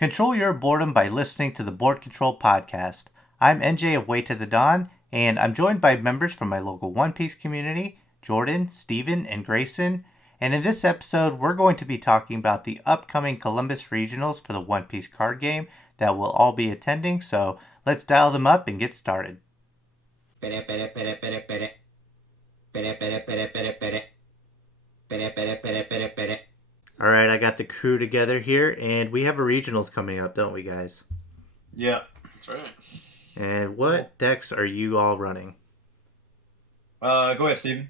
Control your boredom by listening to the Board Control Podcast. I'm NJ of Way to the Dawn, and I'm joined by members from my local One Piece community, Jordan, Steven, and Grayson. And in this episode, we're going to be talking about the upcoming Columbus Regionals for the One Piece card game that we'll all be attending, so let's dial them up and get started. Pere, pere, pere, pere, pere. Pere, pere, pere, pere, pere. Pere, pere, pere, pere, pere. All right, I got the crew together here, and we have a regionals coming up, don't we, guys? Yeah. That's right. And what decks are you all running? Go ahead, Steven.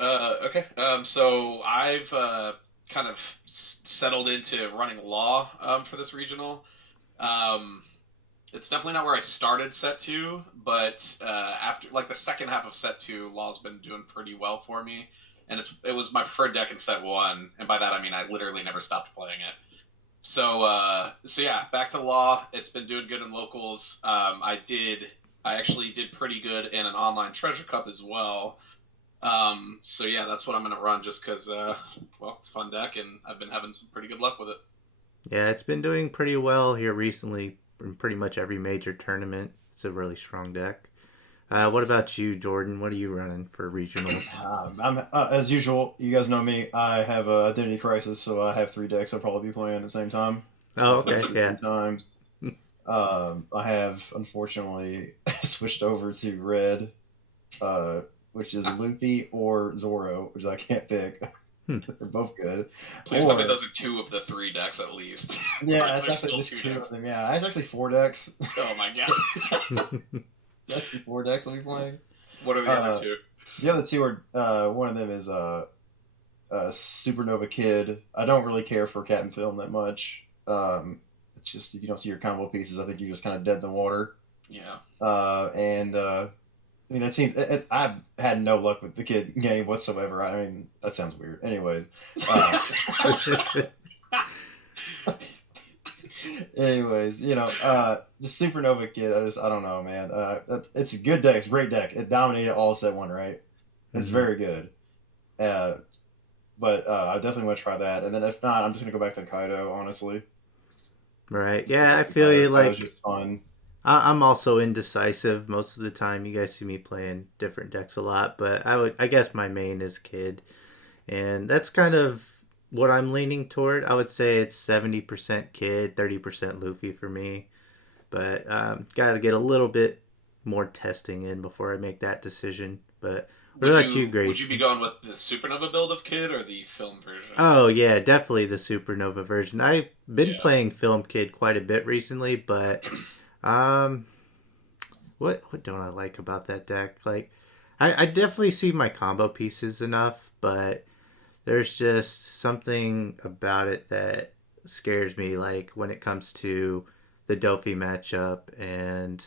Okay. So I've kind of settled into running Law for this regional. It's definitely not where I started set 2, but after like the second half of set 2, Law's been doing pretty well for me, and it was my preferred deck in set 1, and by that I mean I literally never stopped playing it. So yeah, back to Law. It's been doing good in locals. I actually did pretty good in an online treasure cup as well. So yeah, that's what I'm gonna run just because it's a fun deck and I've been having some pretty good luck with it. Yeah, it's been doing pretty well here recently in pretty much every major tournament. It's a really strong deck. What about you, Jordan? What are you running for regionals? I'm as usual. You guys know me. I have a Identity Crisis, so I have 3 decks I'll probably be playing at the same time. Oh, okay, yeah. Times. I have unfortunately switched over to red, which is Luffy or Zoro, which I can't pick. They're both good. Please tell me those are 2 of the 3 decks at least. Yeah, there's still that's 2 2 decks. of them. Yeah, it's actually 4 decks. Oh my god. That's 4 decks I'll be playing. What are the other 2? The other 2 are one of them is Supernova Kid. I don't really care for Captain Film that much. It's just if you don't see your combo pieces, I think you're just kind of dead in the water. Yeah. I mean, that seems. I've had no luck with the Kid game whatsoever. I mean, that sounds weird. Anyways. Anyways, just Supernova Kid. I don't know, man. It's a good deck. It's a great deck. It dominated all set 1, right? It's very good. But I definitely want to try that. And then if not, I'm just gonna go back to Kaido, honestly. Right. Yeah, I feel you. Like, just fun. I'm also indecisive most of the time. You guys see me playing different decks a lot, but I guess my main is Kid, and that's kind of what I'm leaning toward. I would say it's 70% Kid, 30% Luffy for me, but got to get a little bit more testing in before I make that decision. But what about you, Grace? Would you be going with the Supernova build of Kid or the film version? Oh yeah, definitely the Supernova version. I've been playing Film Kid quite a bit recently, but what don't I like about that deck? Like, I definitely see my combo pieces enough, but there's just something about it that scares me, like when it comes to the Dofi matchup and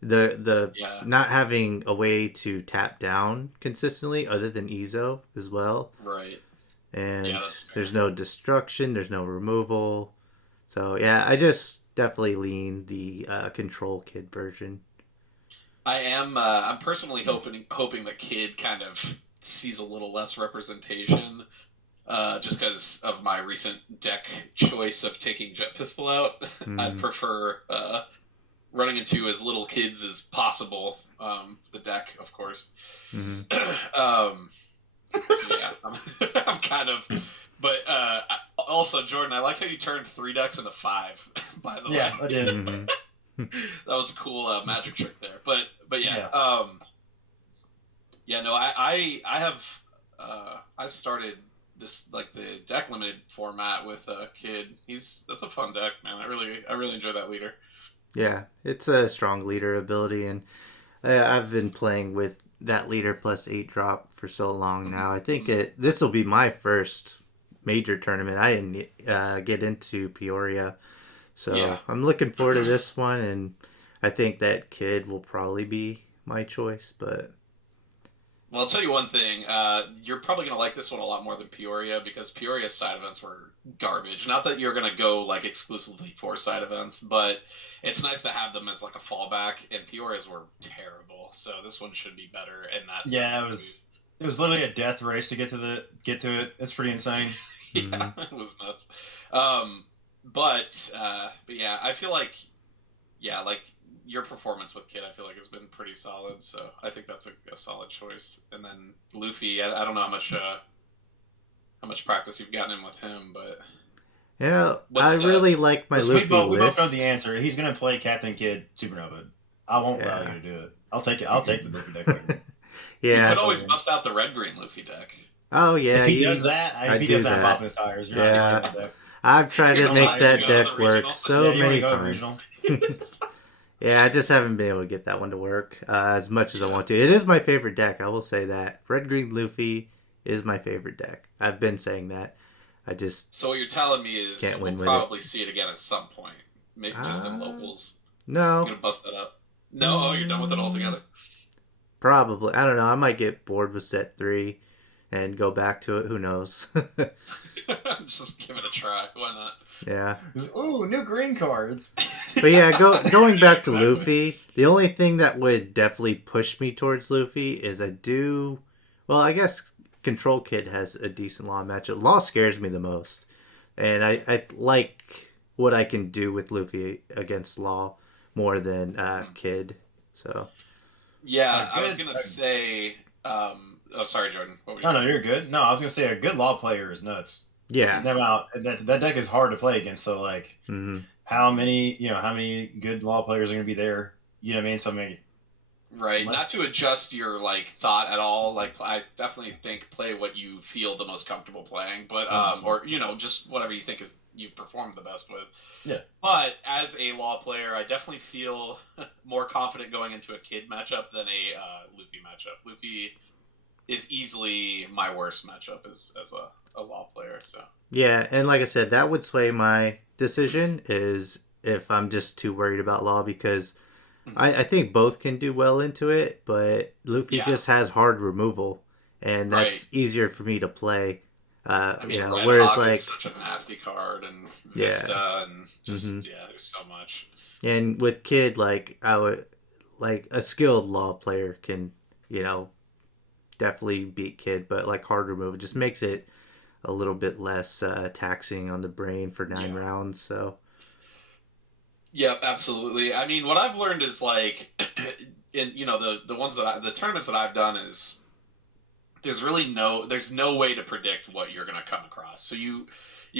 the not having a way to tap down consistently other than Ezo as well. Right. And there's no destruction, there's no removal. So yeah, I just definitely lean the Control Kid version. I'm personally hoping that Kid kind of sees a little less representation, just because of my recent deck choice of taking Jet Pistol out. I'd prefer running into as little kids as possible. The deck, of course. So yeah, I'm kind of. But also, Jordan, I like how you turned 3 decks into 5. By the way, I did. That was a cool magic trick there. But yeah. No, I have I started this like the deck limited format with Kid. That's a fun deck, man. I really enjoy that leader. Yeah, it's a strong leader ability, and I've been playing with that leader plus 8 drop for so long now. I think this will be my first major tournament. I didn't get into Peoria, so I'm looking forward to this one, and I think that Kid will probably be my choice. But well, I'll tell you one thing. You're probably gonna like this one a lot more than Peoria because Peoria's side events were garbage. Not that you're gonna go like exclusively for side events, but it's nice to have them as like a fallback. And Peoria's were terrible, so this one should be better in that sense. Yeah, it was literally a death race to get to it. It's pretty insane. Mm-hmm. Yeah, it was nuts. Um, but yeah, I feel like yeah, like your performance with Kid, I feel like has been pretty solid. So I think that's a solid choice. And then Luffy, I don't know how much practice you've gotten in with him, but You know, I what's really like my Luffy We both know the list. answer. He's gonna play Captain Kid Supernova. I won't allow you Yeah. to do it. I'll take it. I'll take the Luffy deck over. you could Yeah. Oh, always yeah. bust out the red green Luffy deck. Oh If yeah, he does you. that, I if he does do that, I'm popping that. his tires. You're not getting Yeah. that deck. I've tried You're to gonna make lie to that go to the deck work regional. so Yeah, you want to many go to times. regional? Yeah, I just haven't been able to get that one to work as much as I Yeah. want to. It is my favorite deck, I will say that. Red Green Luffy is my favorite deck. I've been saying that. I just So what you're telling me is can't we'll win with it. probably see it again at some point, maybe just in Uh, locals. You're no. gonna bust that up. No, oh, you're done with it Mm, altogether. probably. I don't know. I might get bored with set 3 and go back to it. Who knows? Just give it a try. Why not? Yeah. Ooh, new green cards. But yeah, going back to Exactly. Luffy, the only thing that would definitely push me towards Luffy is I do. Well, I guess Control Kid has a decent Law matchup. Law scares me the most, and I like what I can do with Luffy against Law more than Kid. So A Yeah, I was good. gonna say. Oh, sorry, Jordan. What were you No, no, gonna say? you're good. No, I was gonna say a good law player is nuts. yeah. Now that deck is hard to play against. So like, Hmm. how many good law players are gonna be there? You know what I mean? So I mean, Right. Not unless to adjust your like thought at all. Like I definitely think play what you feel the most comfortable playing, but 100%. or just whatever you think is you perform the best with. Yeah. But as a law player, I definitely feel more confident going into a Kid matchup than a Luffy matchup. Luffy is easily my worst matchup as a law player. So Yeah, and like I said, that would sway my decision is if I'm just too worried about Law because Mhm. I think both can do well into it, but Luffy Yeah, just has hard removal, and right. that's easier for me to play. I mean, Red Whereas Hawk is like such a nasty card, and yeah, Vista, and hmm just yeah, there's so much. and with Kid, like I would like a skilled Law player can you know definitely beat Kid, but like hard removal just makes it a little bit less taxing on the brain for nine Yeah. rounds. So Yep, absolutely. I mean, what I've learned is like, in the ones the tournaments that I've done is there's no way to predict what you're going to come across. So you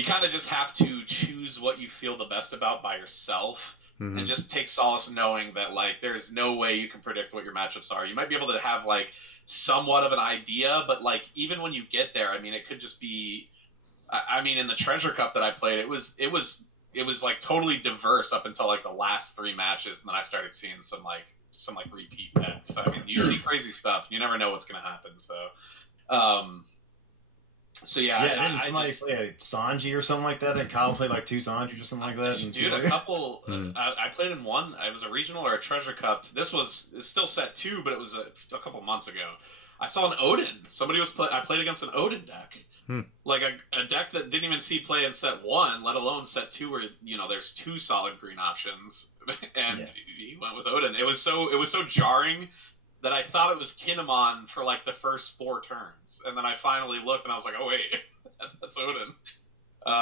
kind of just have to choose what you feel the best about by yourself, and hmm just take solace knowing that like there's no way you can predict what your matchups are. You might be able to have like somewhat of an idea, but like even when you get there, I mean, it could just be I mean, in the Treasure Cup that I played, it was like totally diverse up until like the last three matches, and then I started seeing some like repeat decks. I mean, you see crazy stuff. You never know what's going to happen. Um, so yeah, yeah, didn't I somebody just play a Sanji or something like that? And Kyle played like two Sanjis or something like that in dude, a two. couple. hmm I played in one. It was a regional or a Treasure Cup. This was it's still set two, but it was a couple months ago. I saw an Odin. Somebody was I played against an Odin deck, hmm like a deck that didn't even see play in set one, let alone set two, where there's two solid green options, and Yeah. he went with Odin. It was so jarring that I thought it was Kinemon for like the first four turns, and then I finally looked and I was like, oh wait, that's Odin.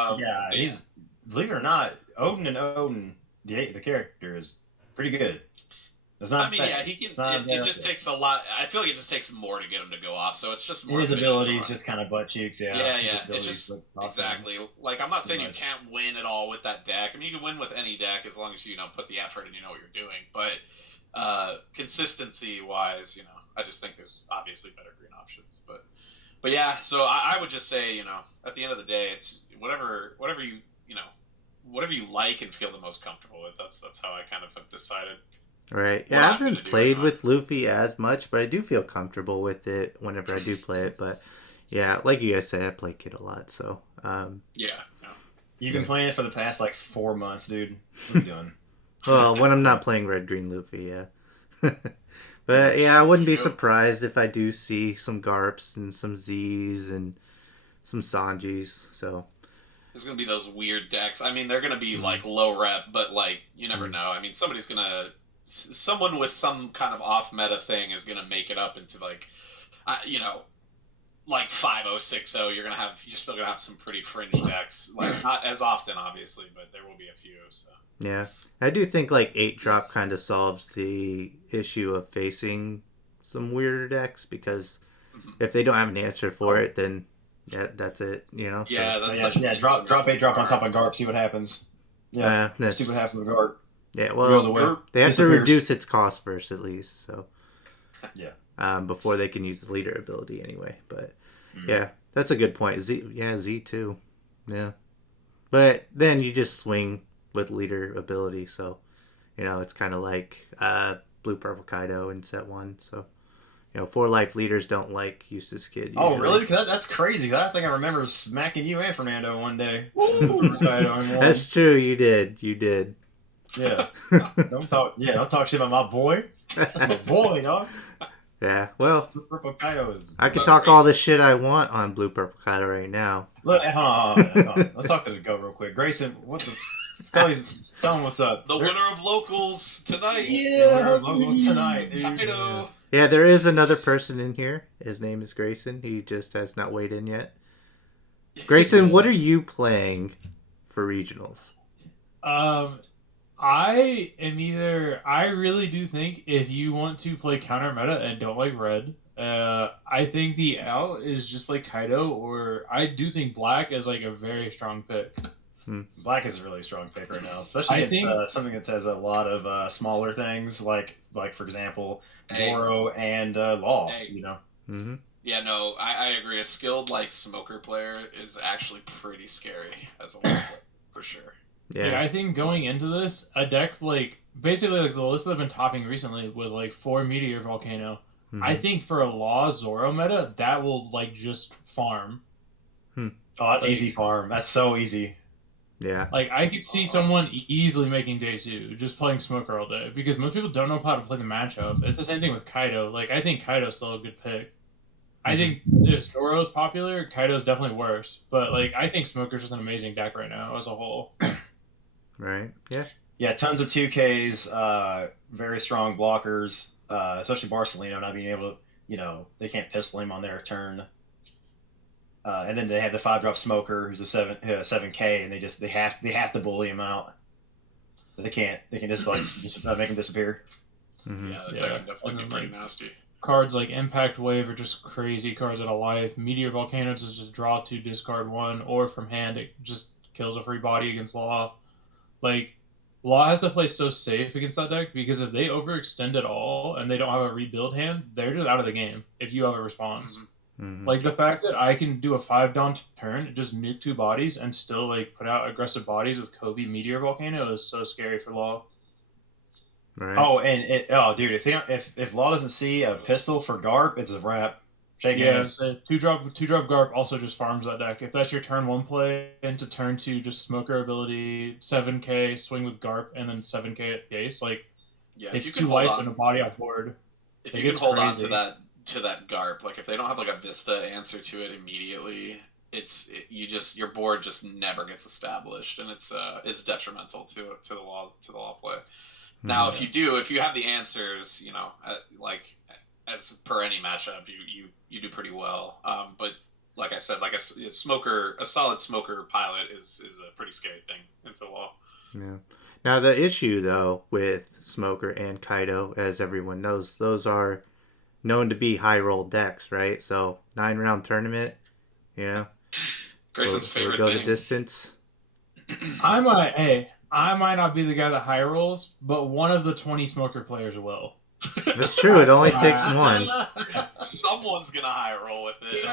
Yeah, Yeah, he's believe it or not, Odin, the character is pretty good. It's I not mean, yeah, bad. he can. It's not It bad. just takes a lot. I feel like it just takes more to get him to go off, so it's just And more his efficient to abilities run. just kind of butt cheeks. Yeah, Yeah, his yeah. It's abilities just look awesome exactly like I'm not too saying you much. can't win at all with that deck. I mean, you can win with any deck as long as you put the effort and you know what you're doing. But consistency wise, I just think there's obviously better green options. But yeah, so I would just say at the end of the day, it's whatever whatever you like and feel the most comfortable with. That's how I kind of have decided Right. what Yeah, I I'm gonna haven't do played anyway. with Luffy as much, but I do feel comfortable with it whenever I do play it. But yeah, like you guys say, I play Kid a lot, so Yeah. Yeah. You've been yeah. playing it for the past like 4 months, dude. What are you doing? Well, when I'm not playing Red Green Luffy, yeah. But Nice. yeah, I There wouldn't you be go. surprised if I do see some Garps and some Z's and some Sanjis. So There's gonna be those weird decks. I mean, they're gonna be mm, like low rep, but like you never mm, know. I mean, someone with some kind of off meta thing is gonna make it up into like, I, you know, like 5060, you're still gonna have some pretty fringe decks. Like not as often, obviously, but there will be a few. So Yeah, I do think like 8-drop kind of solves the issue of facing some weirder decks because if they don't have an answer for it, then that's it. You know. So, yeah, that's drop 8-drop on top of Garp, see what happens. Yeah, see what happens with Garp. Yeah, It well, goes away. they have to Disappears. reduce its cost first, at least. So, yeah. Before they can use the leader ability, anyway. But yeah, that's a good point. Z too. Yeah, but then you just swing with leader ability, so it's kind of like blue purple Kaido in set 1. So 4-life leaders don't like Eustass Kid. Usually. Oh, really? Because that's crazy. I think I remember smacking you and Fernando one day. That's true. You did. Yeah. Don't talk shit about my boy. That's my boy, dog. Yeah, well, Blue Purple Kaido is. I can talk all the shit I want on Blue Purple Kaido right now. Look, hold on. Let's talk to the goat real quick. Grayson, tell him what's up. The winner of locals tonight. Yeah, the winner of locals tonight, dude. Kaido. Yeah, there is another person in here. His name is Grayson. He just has not weighed in yet. Grayson, what are you playing for regionals? I really do think if you want to play counter meta and don't like red, I think the L is just play Kaido, or I do think black is like a very strong pick. Black is a really strong pick right now, especially against something that has a lot of smaller things, like for example, Zoro and Law. Mm-hmm. Yeah, no, I agree. A skilled like smoker player is actually pretty scary as a player, for sure. Yeah. Like, I think going into this, a deck like basically like the list that I've been topping recently with like 4 Meteor Volcano. Mm-hmm. I think for a Law Zoro meta, that will like just farm. Oh, that's easy farm. That's so easy. Yeah. Like I could see someone easily making day 2 just playing Smoker all day because most people don't know how to play the matchup. It's the same thing with Kaido. Like I think Kaido's still a good pick. I think if Zoro's popular, Kaido's definitely worse. But like I think Smoker's just an amazing deck right now as a whole. Right. Yeah. Yeah, tons of 2Ks, very strong blockers, especially Barcelona not being able to, they can't pistol him on their turn. And then they have the 5-drop Smoker, who's a 7K, and they have to bully him out. They can just make him disappear. Mm-hmm. Yeah, that can definitely be pretty nasty. Cards like Impact Wave are just crazy cards out of life. Meteor Volcanoes is just draw 2, discard 1, or from hand it just kills a free body against Law. Like, Law has to play so safe against that deck because if they overextend at all and they don't have a rebuild hand, they're just out of the game if you have a response. Mm-hmm. Like, the fact that I can do a 5-down turn, just nuke 2 bodies, and still, like, put out aggressive bodies with Kobe Meteor Volcano is so scary for Law. Right. Oh, and dude, if Law doesn't see a pistol for Garp, it's a wrap. Shake hands. So 2-drop Garp also just farms that deck. If that's your turn 1 play, into turn 2, just Smoker ability, 7k, swing with Garp, and then 7k at face. Like, it's 2 life and a body off board. If you can hold on to that Garp, like if they don't have like a Vista answer to it immediately, your board just never gets established, and it's detrimental to the law play. Now, if you have the answers, like as per any matchup, you do pretty well. But like I said, like a solid smoker pilot is a pretty scary thing into Law. Yeah. Now the issue though with Smoker and Kaido, as everyone knows, those are known to be high roll decks, right? So 9-round tournament, Grayson's favorite go thing. the distance. I might not be the guy that high rolls, but one of the 20 Smoker players will. That's true. It only takes one. Someone's gonna high roll with it.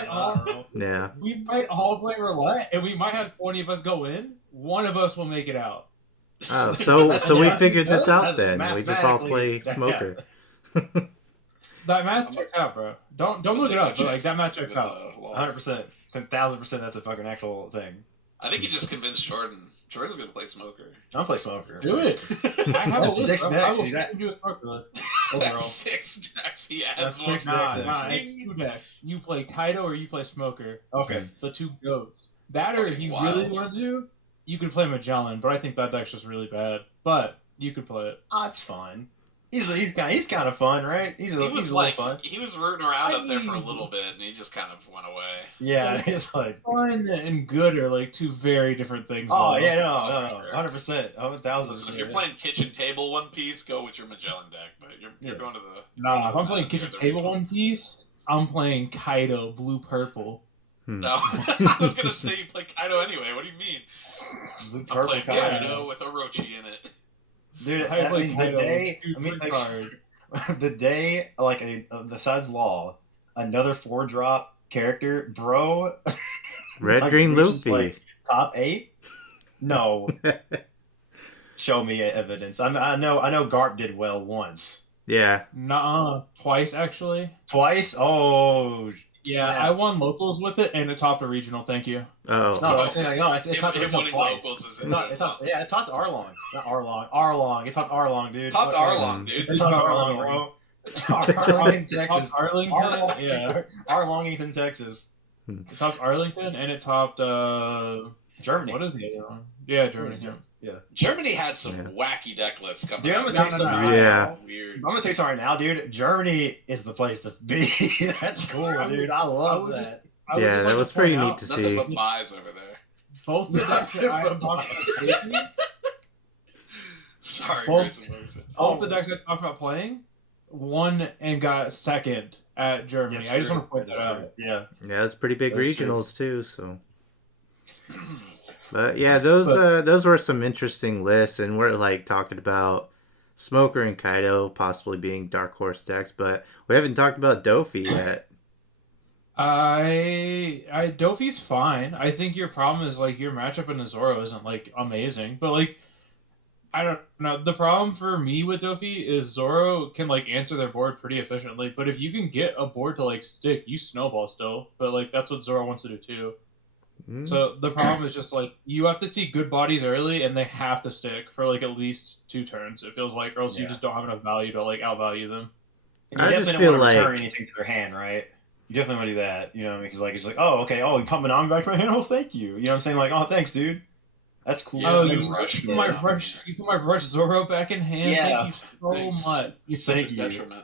Yeah. We might all play roulette, and we might have 20 of us go in. One of us will make it out. Oh, so we figured this out then. We just all play Smoker. That match checks out, bro. Don't look it up, but like that match checks out. 100%, 10,000%. That's a fucking actual thing. I think you just convinced Jordan. Jordan's gonna play Smoker. I'll play Smoker. Do it. I have That's 6 decks. I will do a Smoker list. That's 6 decks. He adds one. 6 decks. Nah, it's 2 decks. You play Kaido or you play Smoker. Okay. The 2 goats. That or if you really want to do, you could play Magellan, but I think that deck's just really bad. But you could play it. It's fine. he's kind of fun, right? He's a little fun. He was rooting around up there for a little bit, and he just kind of went away. Yeah, he's like fun and good are like two very different things. Oh though. yeah, Oh, no, for sure. 100%, 1,000%. Listen, if you're playing kitchen table One Piece, go with your Magellan deck. But you're going to the Nah, if I'm playing kitchen the table regional. One Piece, I'm playing Kaido blue purple. No, I was gonna say you play Kaido anyway. What do you mean? Blue, I'm purple, playing Kaido. Kaido with Orochi in it. Dude, I play the Kaido day, with I mean, two cards. the day, like besides Law, another 4-drop character, bro. Red like, Green reaches, Luffy. like, top 8. No, show me evidence. I know Garp did well once. Yeah. Nuh-uh, twice actually. Twice? Oh, Yeah, snap. I won locals with it, and it topped a regional. Thank you. Oh. No, I'm saying like, no, it topped Him original winning twice. locals is It topped Arlong. Not Arlong. Arlong. It topped Arlong, dude. Top to Okay. Arlong, dude. It topped Arlong, bro. Arlington, Texas. Arlington, yeah. Arlongton, Texas. It topped Arlington, and it topped Germany. what is the other one? Yeah, Germany. Yeah. Germany had some Yeah. wacky deck lists coming Dude, I'm out. gonna tell you something right Yeah. now. Weird. I'm gonna tell you something right now, dude. Germany is the place to be. That's cool, dude. I love that. I would Yeah, just that like was to point pretty neat out to Nothing see. but buys over there. both the decks that I have talked about taking, Sorry, Both- Grayson. What was it? both the decks I talked about playing, won and got second at Germany. I just want to point that out. Yeah. Yeah, it's pretty big That's true. regionals too. So, but yeah, those were some interesting lists, and we're like talking about Smoker and Kaido possibly being dark horse decks, but we haven't talked about Dofi yet. Dofi's fine. I think your problem is like your matchup in the Zoro isn't like amazing, but like I don't know. The problem for me with Dofi is Zoro can like answer their board pretty efficiently, but if you can get a board to like stick, you snowball still. But like that's what Zoro wants to do too. Mm. So the problem is just like you have to see good bodies early, and they have to stick for like at least 2 turns. It feels like, or else you Yeah. just don't have enough value to like outvalue them. And you I definitely just don't feel want to return like- anything to their hand, right? You definitely want to do that, you know, because like it's like, oh, okay, oh, you pump Manami back to my hand, oh, thank you. You know what I'm saying? Like, oh, thanks, dude. That's cool. Yeah, Oh, they you rush put my Manami. rush Zoro back in hand. Yeah. Thank you so Thanks. much. It's such Thank a you. detriment.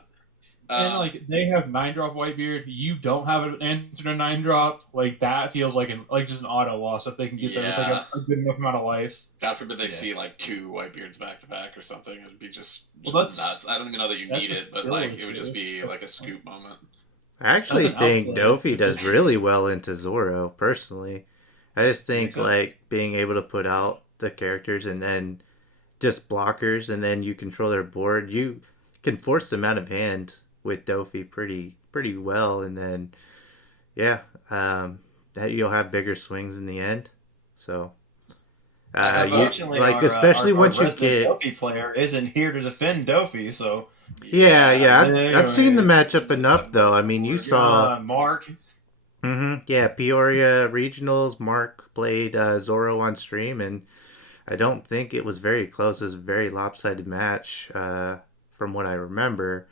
And like they have 9-drop Whitebeard, you don't have an answer to 9-drop. Like that feels like just an auto loss if they can get there with like a good enough amount of life. God forbid they Yeah. see like 2 Whitebeards back to back or something. It'd be just Well, that's- nuts. I don't even know that you that's need a it, but skill like issue. it would just be like a scoop moment. I actually That's an think outplay. Dofi does really well into Zoro, personally. I just think, so? like, being able to put out the characters and then just blockers, and then you control their board, you can force them out of hand with Dofi pretty well, and then, yeah, that you'll have bigger swings in the end. So, Unfortunately, especially our once you resident get... Dofi player isn't here to defend Dofi, so Yeah, Anyway. I've seen the matchup enough, though. I mean, you saw... Mark. Yeah, Peoria Regionals, Mark played Zoro on stream, and I don't think it was very close. It was a very lopsided match from what I remember.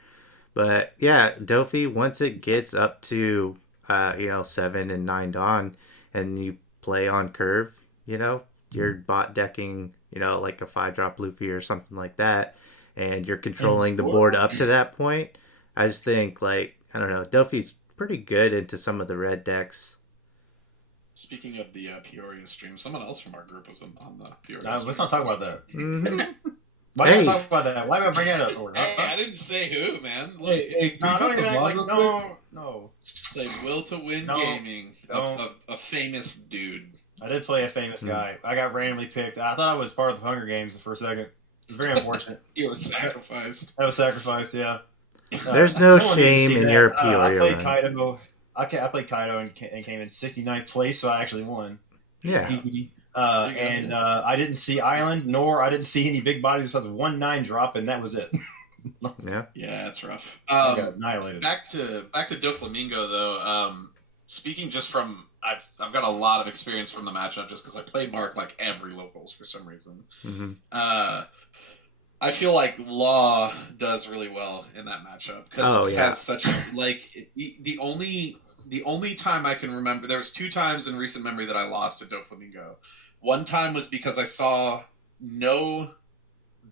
But yeah, Dofi, once it gets up to 7 and 9 Dawn, and you play on curve, you're bot decking, like a 5-drop Luffy or something like that, and you're controlling the board up to that point. I just think, like, I don't know, Dofi's pretty good into some of the red decks. Speaking of the Peoria stream, someone else from our group was on the Peoria No, stream. let's not talk about that. Mhm. Why Hey. not talk about that? Why am I bringing that up? Hey, I didn't say who, man. Look, Hey, No, don't even act like no. no. play Will to Win No, Gaming, don't. a famous dude. I did play a famous guy. I got randomly picked. I thought I was part of the Hunger Games for a second. It was very unfortunate. He was sacrificed. I was sacrificed. Yeah. There's no one needed to shame see in that. your I Peoria played run. Kaido. I played Kaido and came in 69th place, so I actually won. Yeah. And I didn't see Island, nor I didn't see any big bodies besides 1/9 drop, and that was it. Yeah. Yeah, that's rough. I got annihilated. Back to Doflamingo though. Speaking just from I've got a lot of experience from the matchup just because I play Mark like every locals for some reason. hmm I feel like Law does really well in that matchup because Oh, it just yeah. has such like the only time I can remember there was 2 times in recent memory that I lost to Doflamingo. One time was because I saw no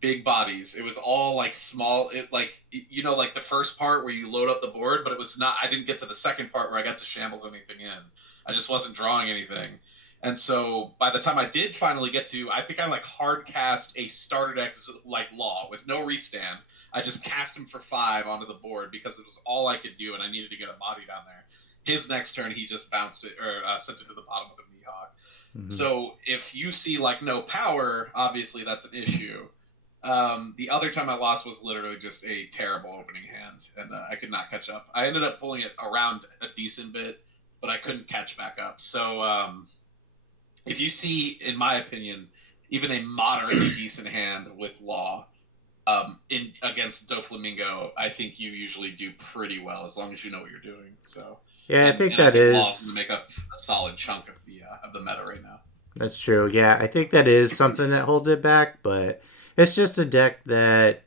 big bodies. It was all like small. It like like the first part where you load up the board, but it was not. I didn't get to the second part where I got to shambles anything in. I just wasn't drawing anything. And so by the time I did finally get to, I think I like hard cast a starter deck like Law with no restand. I just cast him for 5 onto the board because it was all I could do, and I needed to get a body down there. His next turn, he just bounced it or sent it to the bottom of the Mihawk. Mm-hmm. So if you see like no power, obviously that's an issue. The other time I lost was literally just a terrible opening hand, and I could not catch up. I ended up pulling it around a decent bit, but I couldn't catch back up. So if you see, in my opinion, even a moderately decent hand with Law in against Doflamingo, I think you usually do pretty well as long as you know what you're doing. So yeah, I think that is Law's going to make up a solid chunk of the meta right now. That's true. Yeah, I think that is something that holds it back, but it's just a deck that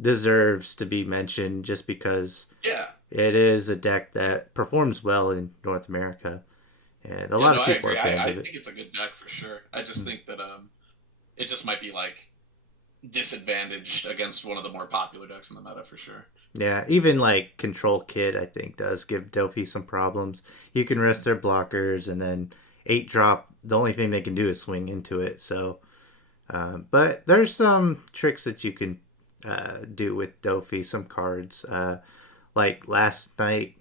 deserves to be mentioned just because it is a deck that performs well in North America. And a lot of people are fans of it. I think it's a good deck for sure. I just think that it just might be like disadvantaged against one of the more popular decks in the meta for sure. Yeah, even like Control Kid, I think, does give Dofi some problems. You can rest their blockers, and then 8-drop, the only thing they can do is swing into it. So, but there's some tricks that you can do with Dofi, some cards. Like last night,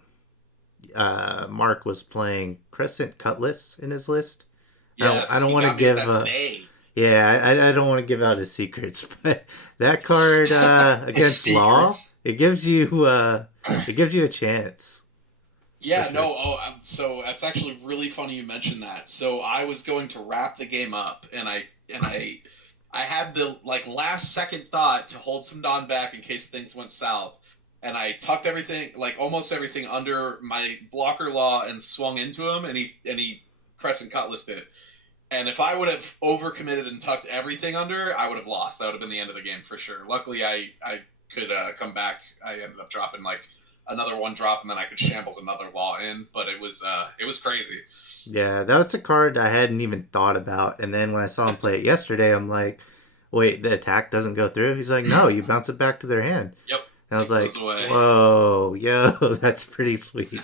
Mark was playing Crescent Cutlass in his list. Yes, I don't want to give. Yeah, I don't want to give out his secrets, but that card against Law, it gives you a chance. Yeah, sure. So that's actually really funny you mentioned that. So I was going to wrap the game up, and I had the like last second thought to hold some Don back in case things went south. And I tucked everything, like almost everything, under my blocker Law and swung into him, and he Crescent Cutlassed it. And if I would have overcommitted and tucked everything under, I would have lost. That would have been the end of the game for sure. Luckily, I could come back. I ended up dropping like another 1 drop, and then I could shambles another Law in. But it was crazy. Yeah, that was a card I hadn't even thought about. And then when I saw him play it yesterday, I'm like, wait, the attack doesn't go through? He's like, no, you bounce it back to their hand. Yep. And I was like, whoa, yo, that's pretty sweet.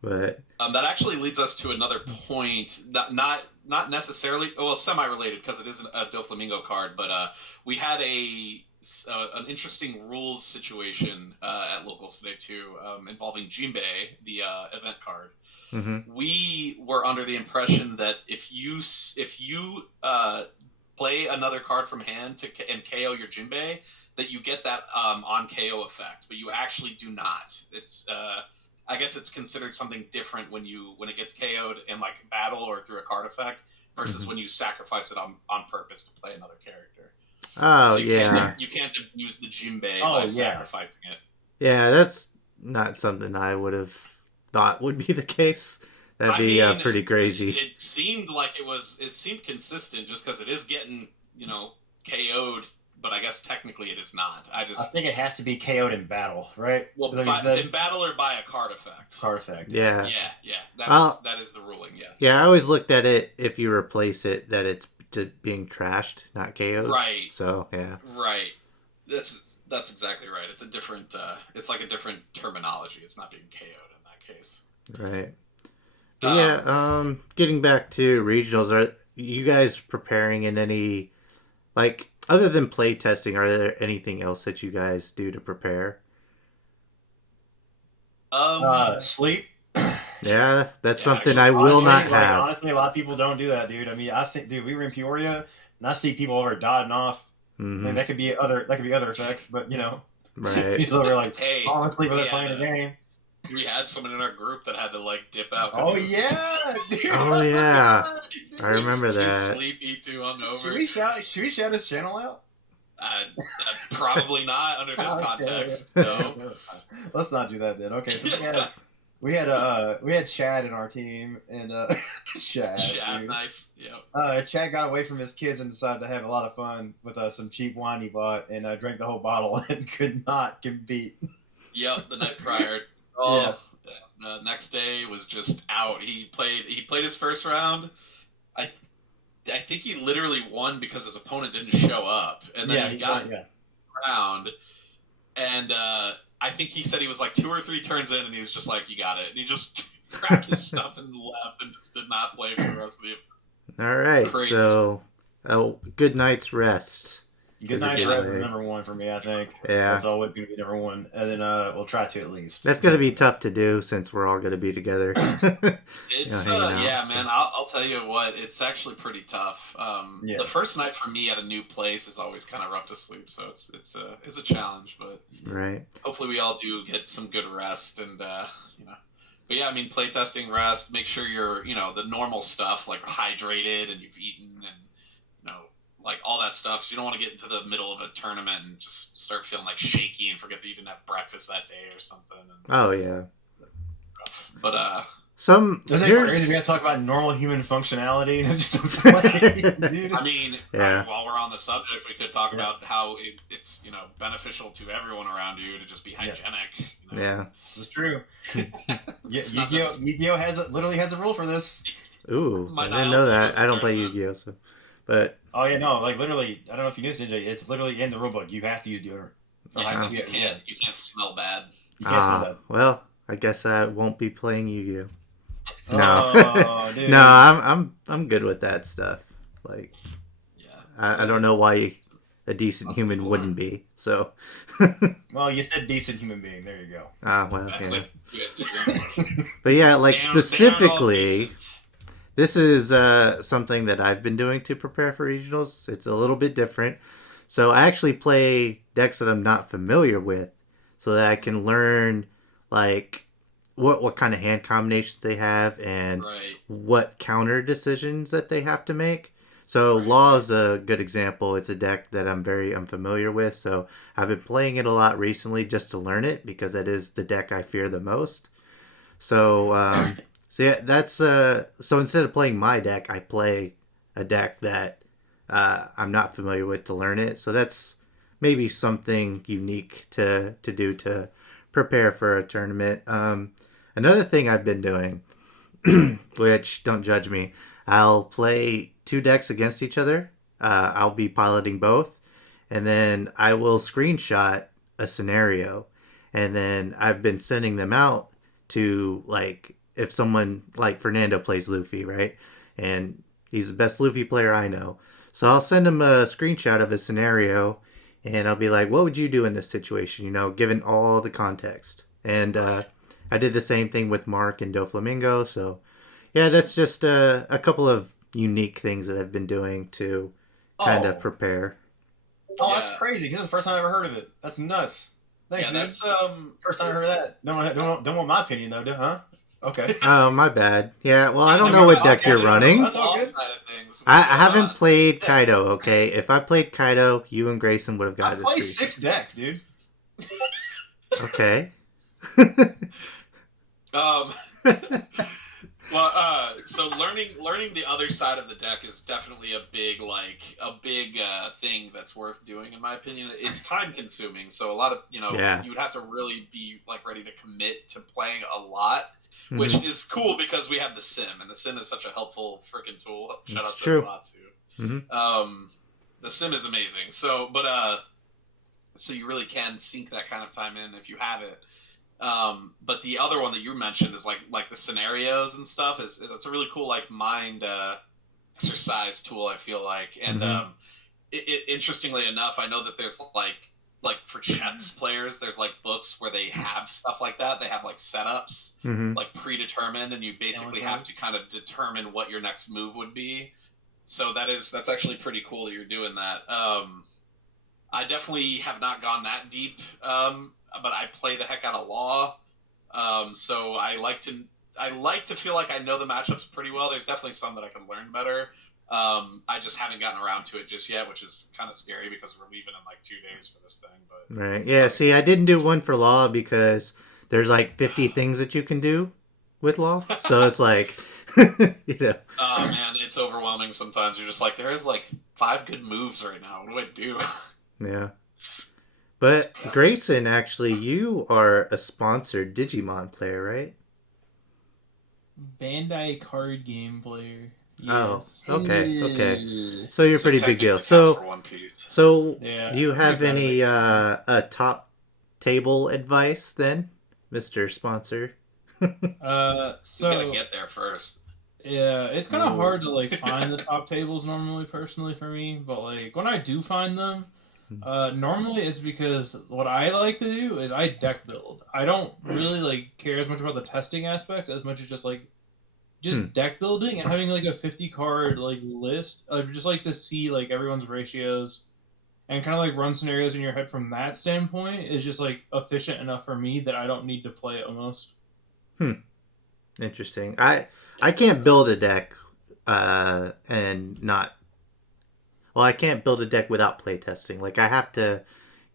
But that actually leads us to another point, not necessarily, well, semi-related because it is a Doflamingo card, but we had an interesting rules situation at locals today too, involving Jinbei, the event card. Mm-hmm. We were under the impression that if you play another card from hand and KO your Jinbei, that you get that on KO effect, but you actually do not. It's I guess it's considered something different when it gets KO'd in like battle or through a card effect versus when you sacrifice it on purpose to play another character. Oh, so you can't use the Jinbei by sacrificing it. Yeah, that's not something I would have thought would be the case. That'd be pretty crazy. It seemed like it seemed consistent just because it is getting KO'd. But I guess technically it is not. I think it has to be KO'd in battle, right? Well, in battle or by a card effect. Card effect. Yeah. Yeah. That is the ruling. Yes. Yeah, I always looked at it if you replace it that it's to being trashed, not KO'd. Right. So yeah. Right. That's exactly right. It's a different. It's like a different terminology. It's not being KO'd in that case. Right. But getting back to regionals, are you guys preparing in any like? Other than play testing, are there anything else that you guys do to prepare? Sleep. Yeah, that's something I will not have. Honestly, a lot of people don't do that, dude. I mean, we were in Peoria, and I see people over dotting off. Mm-hmm. I mean, that could be other effects, but right. People are like, honestly, when they're playing a game. We had someone in our group that had to like dip out. Oh yeah, dude. Oh yeah, I remember that. Sleep, E2 hungover. Should we shout his channel out? Probably not under this context. No. Let's not do that then. Okay, so we had Chad in our team, and Chad, nice. Yep. Chad got away from his kids and decided to have a lot of fun with some cheap wine he bought, and drank the whole bottle and could not compete. Yep, the night prior. Oh, yeah. Next day was just out. He played his first round. I think he literally won because his opponent didn't show up, and then he got around, and I think he said he was like 2 or 3 turns in, and he was just like, "You got it," and he just grabbed his stuff and left, and just did not play for the rest of the. All right, Crazy. So good night's rest. Good night's rest is number 1 for me, I think. Yeah. That's always going to be number 1. And then we'll try to at least. That's going to be tough to do since we're all going to be together. It's man, I'll tell you what, it's actually pretty tough. The first night for me at a new place is always kind of rough to sleep, so it's a challenge, but right. Hopefully we all do get some good rest, and you know. But yeah, I mean, playtesting, rest, make sure you're, the normal stuff, like hydrated and you've eaten and, like all that stuff. So you don't want to get into the middle of a tournament and just start feeling like shaky and forget that you didn't have breakfast that day or something. Oh, yeah. But, there's we gotta talk about normal human functionality and just play, dude. I mean, while we're on the subject, we could talk about how it's beneficial to everyone around you to just be hygienic. Yeah, it's true. Yu-Gi-Oh literally has a rule for this. Ooh, I didn't know that. I don't play Yu-Gi-Oh, so but. Oh yeah, no, like literally, I don't know if you knew this, Ninja. It's literally in the rulebook. You have to use deodorant. You can't smell bad. You can't smell bad. Well, I guess I won't be playing Yu-Gi-Oh. No, dude. No, I'm good with that stuff. Like, I don't know why a decent human wouldn't be. So. Well, you said decent human being. There you go. Well, exactly. Yeah. But yeah, like specifically, this is something that I've been doing to prepare for regionals. It's a little bit different. So I actually play decks that I'm not familiar with, so that I can learn like what kind of hand combinations they have and what counter decisions that they have to make. So Law is a good example. It's a deck that I'm very unfamiliar with, so I've been playing it a lot recently just to learn it because that is the deck I fear the most. So that's so instead of playing my deck, I play a deck that I'm not familiar with to learn it. So that's maybe something unique to do to prepare for a tournament. Another thing I've been doing, which don't judge me, I'll play 2 decks against each other. I'll be piloting both, and then I will screenshot a scenario, and then I've been sending them out to, like, if someone like Fernando plays Luffy, right? And he's the best Luffy player I know. So I'll send him a screenshot of a scenario, and I'll be like, what would you do in this situation, given all the context? And I did the same thing with Mark and Doflamingo. So, yeah, that's just a couple of unique things that I've been doing to kind of prepare. Oh, that's crazy. This is the first time I ever heard of it. That's nuts. Thanks, yeah, dude. that's first time I heard of that. Don't want my opinion though, huh? Okay. Oh, my bad. Yeah, well, I don't know what deck you're running. I haven't played Kaido, okay? If I played Kaido, you and Grayson would have got it. I play 6 decks, dude. Okay. Well, so learning the other side of the deck is definitely a big thing that's worth doing, in my opinion. It's time consuming, so a lot of you would have to really be like ready to commit to playing a lot, which is cool because we have the sim, and the sim is such a helpful freaking tool. Shout out to Matsu. The sim is amazing. So, so you really can sink that kind of time in if you have it. But the other one that you mentioned is like the scenarios and stuff that's a really cool like mind exercise tool, I feel like. And interestingly enough, I know that there's like for chess players, there's like books where they have stuff like that. They have like setups like predetermined, and you basically have to kind of determine what your next move would be. So that's actually pretty cool that you're doing that. I definitely have not gone that deep, but I play the heck out of Law. So I like to feel like I know the matchups pretty well. There's definitely some that I can learn better. I just haven't gotten around to it just yet, which is kind of scary because we're leaving in like 2 days for this thing. But right, yeah. See, I didn't do one for Law because there's like 50 things that you can do with Law, so it's like, man, it's overwhelming sometimes. You're just like, there's like 5 good moves right now. What do I do? Yeah. But Grayson, actually, you are a sponsored Digimon player, right? Bandai card game player. Oh, Yes. okay. Hey. So you're a So pretty big technically deal. counts So for One Piece. so Yeah. do you I'm a have big fan of any it. top table advice then, Mr. Sponsor? He's got to So get there first. yeah, it's kind of Well, hard to like find the top tables normally, personally for me. But like when I do find them, normally it's because what I like to do is I deck build. I don't really like care as much about the testing aspect as much as Hmm. just deck building and having like a 50 card like list. I just like to see like everyone's ratios and kind of like run scenarios in your head from that standpoint is just like efficient enough for me that I don't need to play it almost. Hmm. Interesting. I can't Interesting. build a deck and not well, I can't build a deck without playtesting. Like I have to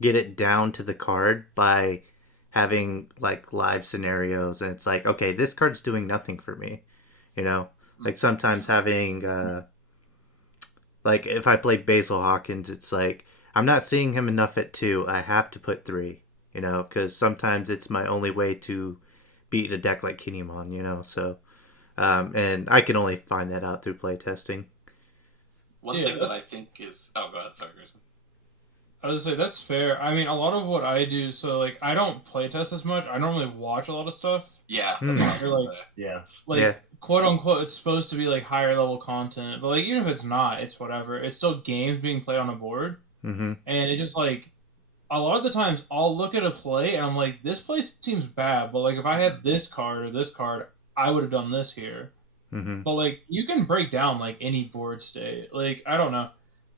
get it down to the card by having like live scenarios and it's like, okay, this card's doing nothing for me, you know? Like sometimes having like if I play Basil Hawkins, it's like I'm not seeing him enough at 2. I have to put 3, you know, cuz sometimes it's my only way to beat a deck like Kinemon, you know. So and I can only find that out through playtesting. One Yeah, thing that I think is. Oh, go ahead. Sorry, Grayson. I would say that's fair. I mean, a lot of what I do, so like I don't playtest as much. I normally watch a lot of stuff. Yeah, that's what I Hmm. was Or going to like say. yeah. Yeah. quote unquote it's supposed to be like higher level content. But like even if it's not, it's whatever. It's still games being played on a board. Mhm. And it just like a lot of the times I'll look at a play and I'm like, this play seems bad, but like if I Mhm. had this card or this card, I would have done this here. Mhm. But like you can break down like any board state. Like I don't know.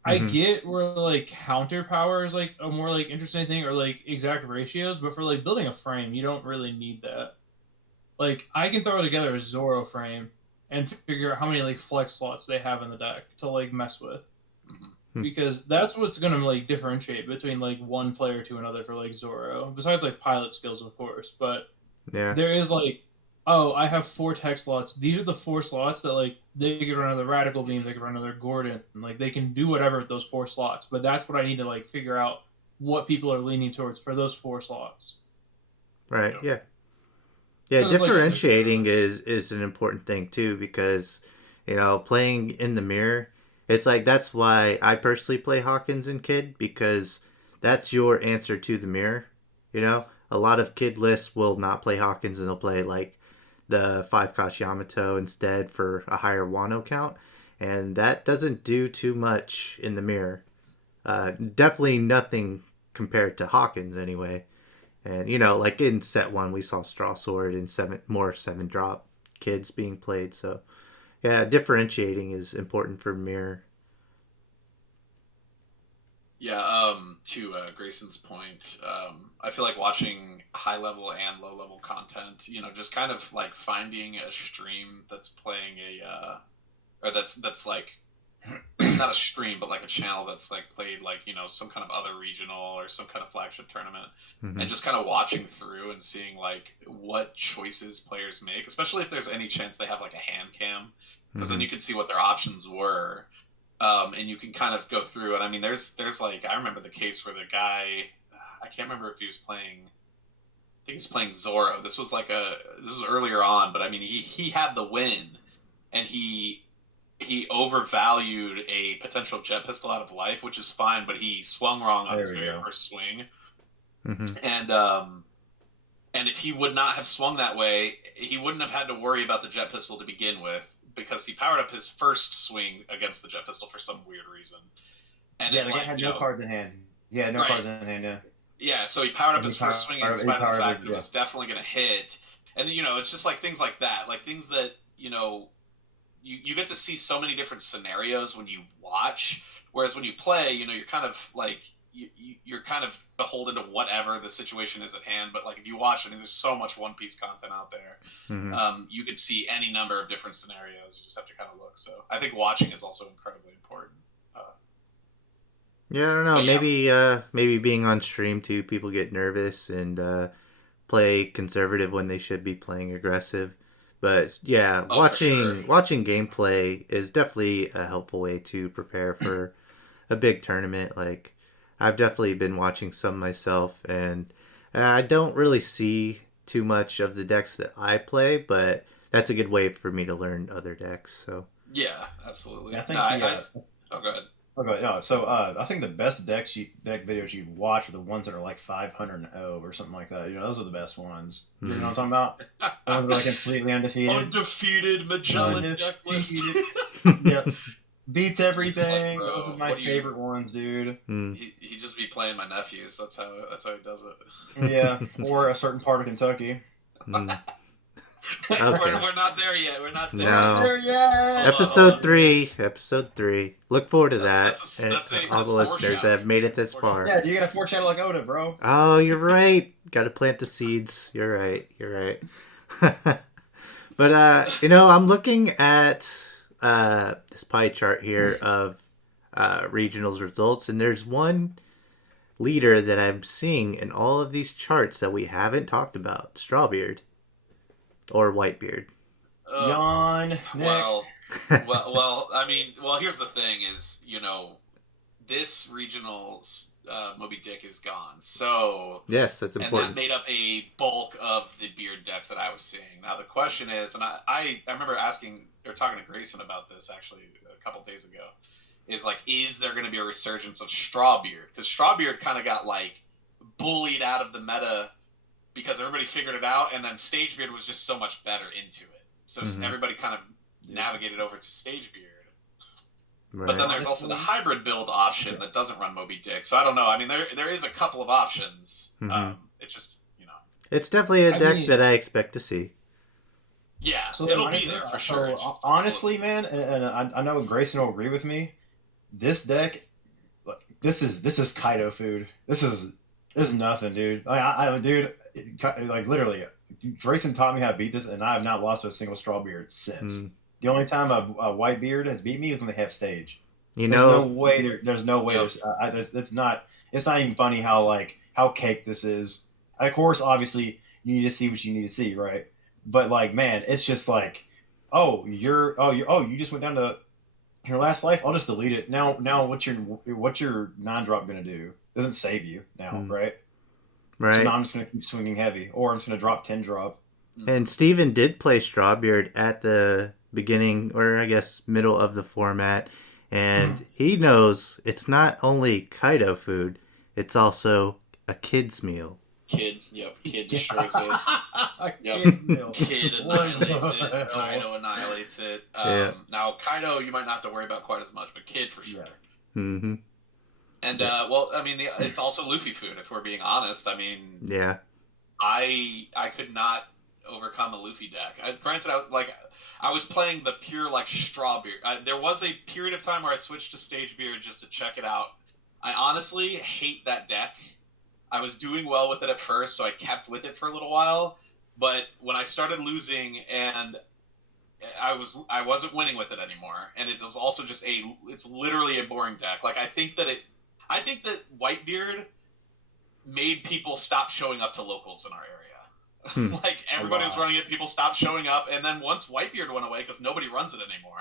I Mhm. get where like counter power is like a more like interesting thing or like exact ratios, but for like building a frame, you don't really need that. Like I can throw together a Zoro frame and figure out how many like flex slots they have in the deck to like mess with. Mhm. Hmm. Because that's what's gonna like differentiate between like one player to another for like Zoro. Besides like pilot skills, of course, but Yeah. there is like, oh, I have 4 tech slots. These are the 4 slots that like they could run another radical beams, they could run another Gordon, like they can do whatever with those 4 slots. But that's what I need to like figure out what people are leaning towards for those 4 slots. Right. Yeah. Yeah, Because it's like a mixture. differentiating is an important thing too because you know, playing in the mirror, it's like that's why I personally play Hawkins and Kid because that's your answer to the mirror, you know? A lot of kid lists will not play Hawkins and they'll play like the 5 cost Yamato instead for a higher Wano count, and that doesn't do too much in the mirror. Definitely nothing compared to Hawkins anyway. And you know, like in set 1, we saw Straw Sword and more 7 drop kids being played. So yeah, differentiating is important for mirror. Yeah, to Grayson's point, I feel like watching high level and low level content, just kind of like finding a stream that's playing or that's like not a stream, but like a channel that's like played like some kind of other regional or some kind of flagship tournament, Mm-hmm. and just kind of watching through and seeing like what choices players make, especially if there's any chance they have like a hand cam, because then Mm-hmm. you can see what their options were, and you can kind of go through. And I mean, there's like I remember the case where the guy, I can't remember if he was playing. I think he's playing Zoro. This was earlier on, but I mean he had the win, and he overvalued a potential jet pistol out of life, which is fine, but he swung wrong on There his we very go. first swing, Mm-hmm. and if he would not have swung that way, he wouldn't have had to worry about the jet pistol to begin with because he powered up his first swing against the jet pistol for some weird reason, and Yeah, it's the guy like had no cards in hand. Yeah, no right. cards in hand. Yeah, Yeah, so he powered up and his first swing in he spite of the powered fact it. that it Yeah, was definitely going to hit. And it's just like things like that, like things that you get to see so many different scenarios when you watch. Whereas when you play, you're kind of like you're kind of beholden to whatever the situation is at hand. But like if you watch, I mean, there's so much One Piece content out there. Mm-hmm. You could see any number of different scenarios. You just have to kind of look. So I think watching is also incredibly important. Uh, Yeah, I don't know. but yeah, Maybe being on stream too, people get nervous and play conservative when they should be playing aggressive. But yeah, oh for sure. watching gameplay is definitely a helpful way to prepare for a big tournament. Like I've definitely been watching some myself, and I don't really see too much of the decks that I play, but that's a good way for me to learn other decks. So Yeah, absolutely. Yeah, I think oh, go ahead. Okay, no. So I think the best deck videos you watch are the ones that are like 500-0 or something like that. You know, those are the best ones. You know what I'm talking about? The ones that are like completely undefeated. Undefeated Magellan deck list. Undefeated. Yep. Beats It's like, everything. bro, Those are my what do you? favorite ones, dude. He just be playing my nephews. That's how he does it. Yeah, or a certain part of Kentucky. Okay. We're not there yet. We're not there. We're not No. there yet. Episode 3. Episode 3. Look forward to that. That's all the listeners that have made it this far. Yeah, you got a 4-channel like Oda, bro. Oh, you're right. Got to plant the seeds. You're right. But I'm looking at this pie chart here of regionals results, and there's one leader that I'm seeing in all of these charts that we haven't talked about: Strawbeard or Whitebeard. Yawn. Next. Well. I mean, here's the thing: is this regional's Moby Dick is gone. So yes, that's important. And that made up a bulk of the beard decks that I was seeing. Now the question is, and I remember asking or talking to Grayson about this actually a couple days ago, is there going to be a resurgence of Strawbeard? Because Strawbeard kind of got like bullied out of the meta because everybody figured it out, and then Stagebeard was just so much better into it. So everybody kind of navigated over to Stagebeard. Right. But then there's also the hybrid build option that doesn't run Moby Dick. So I don't know. I mean, there is a couple of options. It's just, It's definitely a deck that I expect to see. Yeah, so it'll be there for sure. Honestly, man, and I know Grayson will agree with me. This deck, this is Kaido food. This is nothing, dude. Dude, like literally, Grayson taught me how to beat this, and I have not lost to a single Strawbeard since. The only time a Whitebeard has beat me is when they have stage. There's no way. There's no way. Yep. It's not even funny how cake this is. Of course, obviously, you need to see what you need to see, right? But like, man, it's just like, you just went down to your last life. I'll just delete it. Now, what's your 9-drop gonna do? It doesn't save you now, right? Right. So now I'm just gonna keep swinging heavy, or I'm just gonna drop 10-drop. And Steven did play Strawbeard at the beginning, or I guess middle of the format, and he knows it's not only Kaido food, it's also a kid's meal. Kid destroys it. Yep. Kid annihilates it. Kaido annihilates it. Now Kaido, you might not have to worry about quite as much, but Kid for sure. Yeah. Mm-hmm. And I mean, it's also Luffy food. If we're being honest, I mean, yeah, I could not overcome a Luffy deck. Granted, I was playing the pure Strawbeard. There was a period of time where I switched to Stagebeard just to check it out. I honestly hate that deck. I was doing well with it at first, so I kept with it for a little while. But when I started losing and I wasn't winning with it anymore, and it was also just it's literally a boring deck. Like I think that Whitebeard made people stop showing up to locals in our area. Like everybody was running it, people stopped showing up, and then once Whitebeard went away because nobody runs it anymore,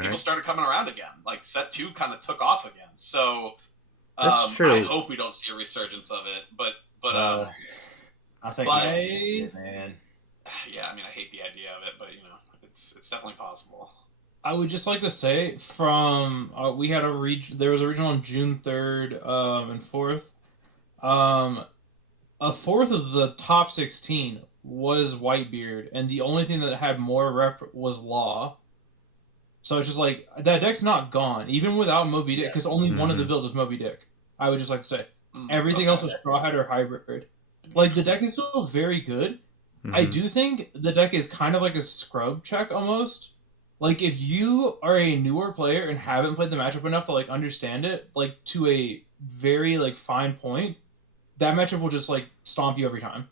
people started coming around again. Like set 2 kind of took off again. So that's true. I hope we don't see a resurgence of it, but I think man. Yeah, I mean I hate the idea of it, but it's definitely possible. I would just like to say we had there was a regional on June 3rd and 4th. A fourth of the top 16 was Whitebeard, and the only thing that had more rep was Law. So it's just like, that deck's not gone, even without Moby Dick, because only one of the builds is Moby Dick. I would just like to say. Everything else is Straw Hat or Hybrid. Like, the deck is still very good. I do think the deck is kind of like a scrub check, almost. Like, if you are a newer player and haven't played the matchup enough to, like, understand it, like, to a very, like, fine point, that matchup will just, like, stomp you every time.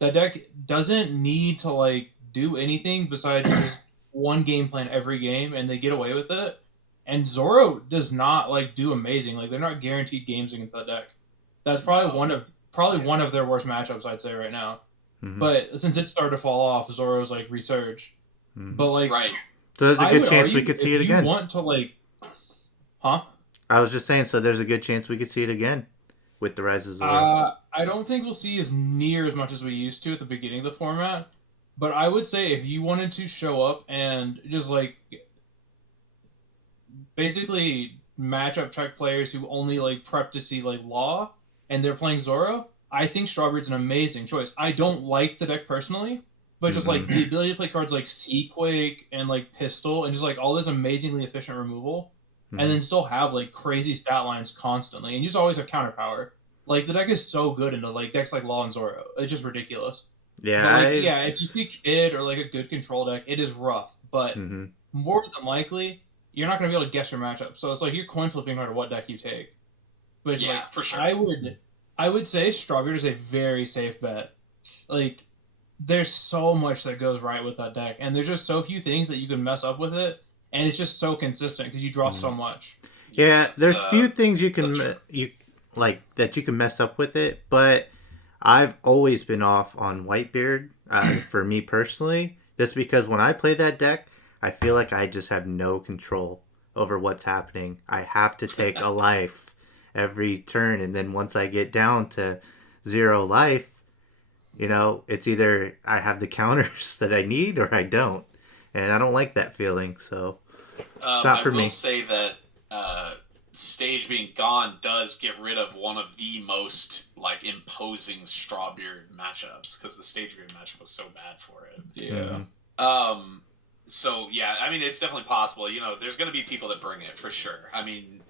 That deck doesn't need to, like, do anything besides just one game plan every game, and they get away with it. And Zoro does not, like, do amazing. Like, they're not guaranteed games against that deck. That's probably one of their worst matchups, I'd say, right now. But since it started to fall off, Zoro's, like, resurged. But, like... Right. So there's a good chance we could see it again. If you want to, like... Huh? I was just saying, so there's a good chance we could see it again with the Rise of Zoro. I don't think we'll see near as much as we used to at the beginning of the format. But I would say if you wanted to show up and just, like... basically matchup check players who only like prep to see like Law, and they're playing Zoro, I think Strawbeard's an amazing choice. I don't like the deck personally, but just like the ability to play cards like Seaquake and like Pistol and just like all this amazingly efficient removal, and then still have like crazy stat lines constantly, and you just always have counter power. Like the deck is so good into like decks like Law and Zoro. It's just ridiculous. Yeah, But like yeah, if you see Kid or like a good control deck, it is rough. But Mhm. more than likely, you're not gonna be able to guess your matchup. So it's like you're coin flipping no matter what deck you take. But it's Yeah, like for sure. I would say Strawbeard is a very safe bet. Like there's so much that goes right with that deck, and there's just so few things that you can mess up with it, and it's just so consistent because you draw so much. Yeah, there's That's, few things you can that's true. you like that you can mess up with it, but I've always been off on Whitebeard for me personally, just because when I play that deck, I feel like I just have no control over what's happening. I have to take a life every turn, and then once I get down to 0 life, it's either I have the counters that I need or I don't, and I don't like that feeling. So it's not I for will me. say that Stage being gone does get rid of one of the most like imposing Strawbeard matchups because the Stage Beard matchup was so bad for it. Yeah. So yeah, I mean it's definitely possible. There's going to be people that bring it for sure. I mean,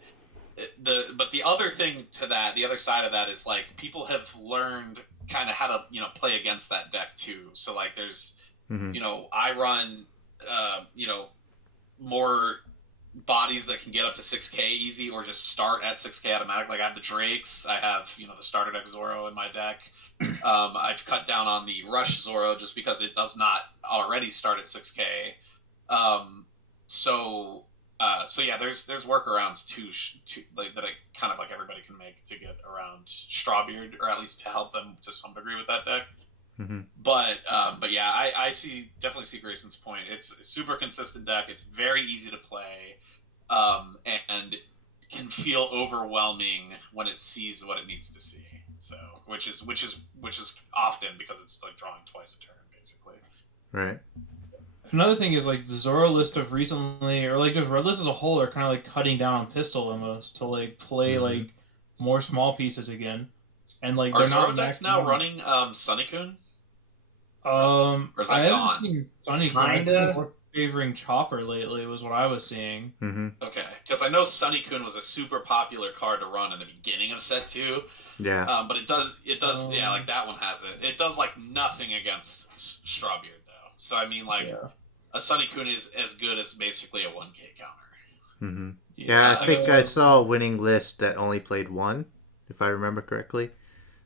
but the other thing to that, the other side of that is like people have learned kind of how to play against that deck too. So like there's I run more bodies that can get up to 6k easy or just start at 6k automatic. Like I have the Drakes, I have the starter deck Zoro in my deck. I've cut down on the Rush Zoro just because it does not already start at 6k. So yeah, there's workarounds to like that I kind of like everybody can make to get around Strawbeard or at least to help them to some degree with that deck. But yeah, I definitely see Grayson's point. It's a super consistent deck. It's very easy to play, and can feel overwhelming when it sees what it needs to see. So, which is often because it's like drawing twice a turn, basically. Right. Another thing is like the Zoro list of recently, or like just Red list as a whole, are kind of like cutting down on Pistol almost to like play like more small pieces again, and like Are they're Zoro not decks now running Sunnykun? Or is I that haven't gone? seen Sunny Kinda. more favoring Chopper lately was what I was seeing. Okay, because I know Sunnykun was a super popular card to run in the beginning of set 2. Yeah. But it does, yeah, like that one has it. It does like nothing against Strawbeard though. So I mean, like a Sunnykun is as good as basically a 1k counter. Yeah, I think I saw a winning list that only played one, if I remember correctly.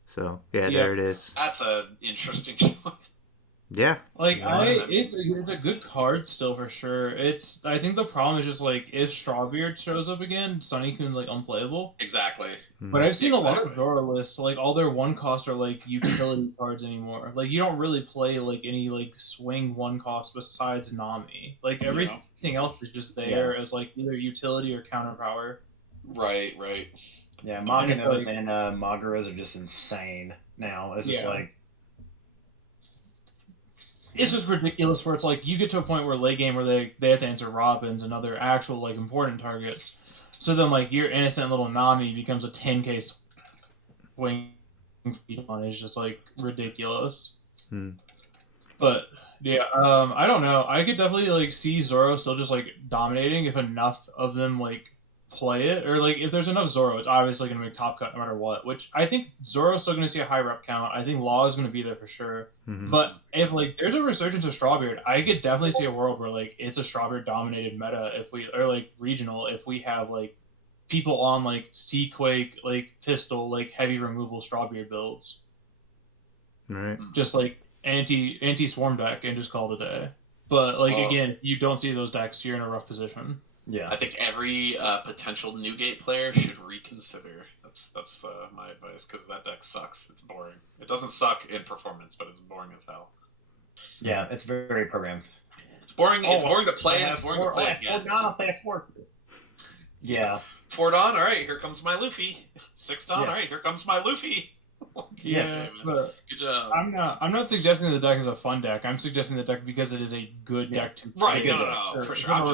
So yeah, there it is. That's an interesting choice. Yeah. Like Yeah. it's a good card still for sure. I think the problem is just like if Strawbeard shows up again, Sunnykun's like unplayable. Exactly. But I've seen a lot of Zoro lists, like all their one cost are like utility cards anymore. Like you don't really play like any like swing one cost besides Nami. Like everything else is just there as like either utility or counter power. Right. Yeah, Makinos and Magaras are just insane now. It's just like it's just ridiculous where it's like you get to a point where late game where they have to answer Robins and other actual like important targets. So then like your innocent little Nami becomes a 10k swing on is just like ridiculous. But yeah, I don't know. I could definitely like see Zoro still just like dominating if enough of them like play it, or like if there's enough Zoro, it's obviously gonna make top cut no matter what. Which I think Zoro's still gonna see a high rep count. I think Law is gonna be there for sure. But if like there's a resurgence of Strawbeard, I could definitely see a world where like it's a Strawbeard dominated meta if we or like regional if we have like people on like Seaquake, like Pistol, like heavy removal Strawbeard builds. Right. Just like anti swarm deck and just call it a day. But like again, if you don't see those decks, you're in a rough position. Yeah, I think every potential Newgate player should reconsider. That's my advice because that deck sucks. It's boring. It doesn't suck in performance, but it's boring as hell. Yeah, it's very programmed. It's boring. It's boring to play. It's boring to play again. I'll play 4. Yeah. 4 Dawn. All right, here comes my Luffy. 6 Dawn. All right, here comes my Luffy. But good job. I'm not suggesting the deck is a fun deck. I'm suggesting the deck because it is a good deck to play. Right, no, for sure.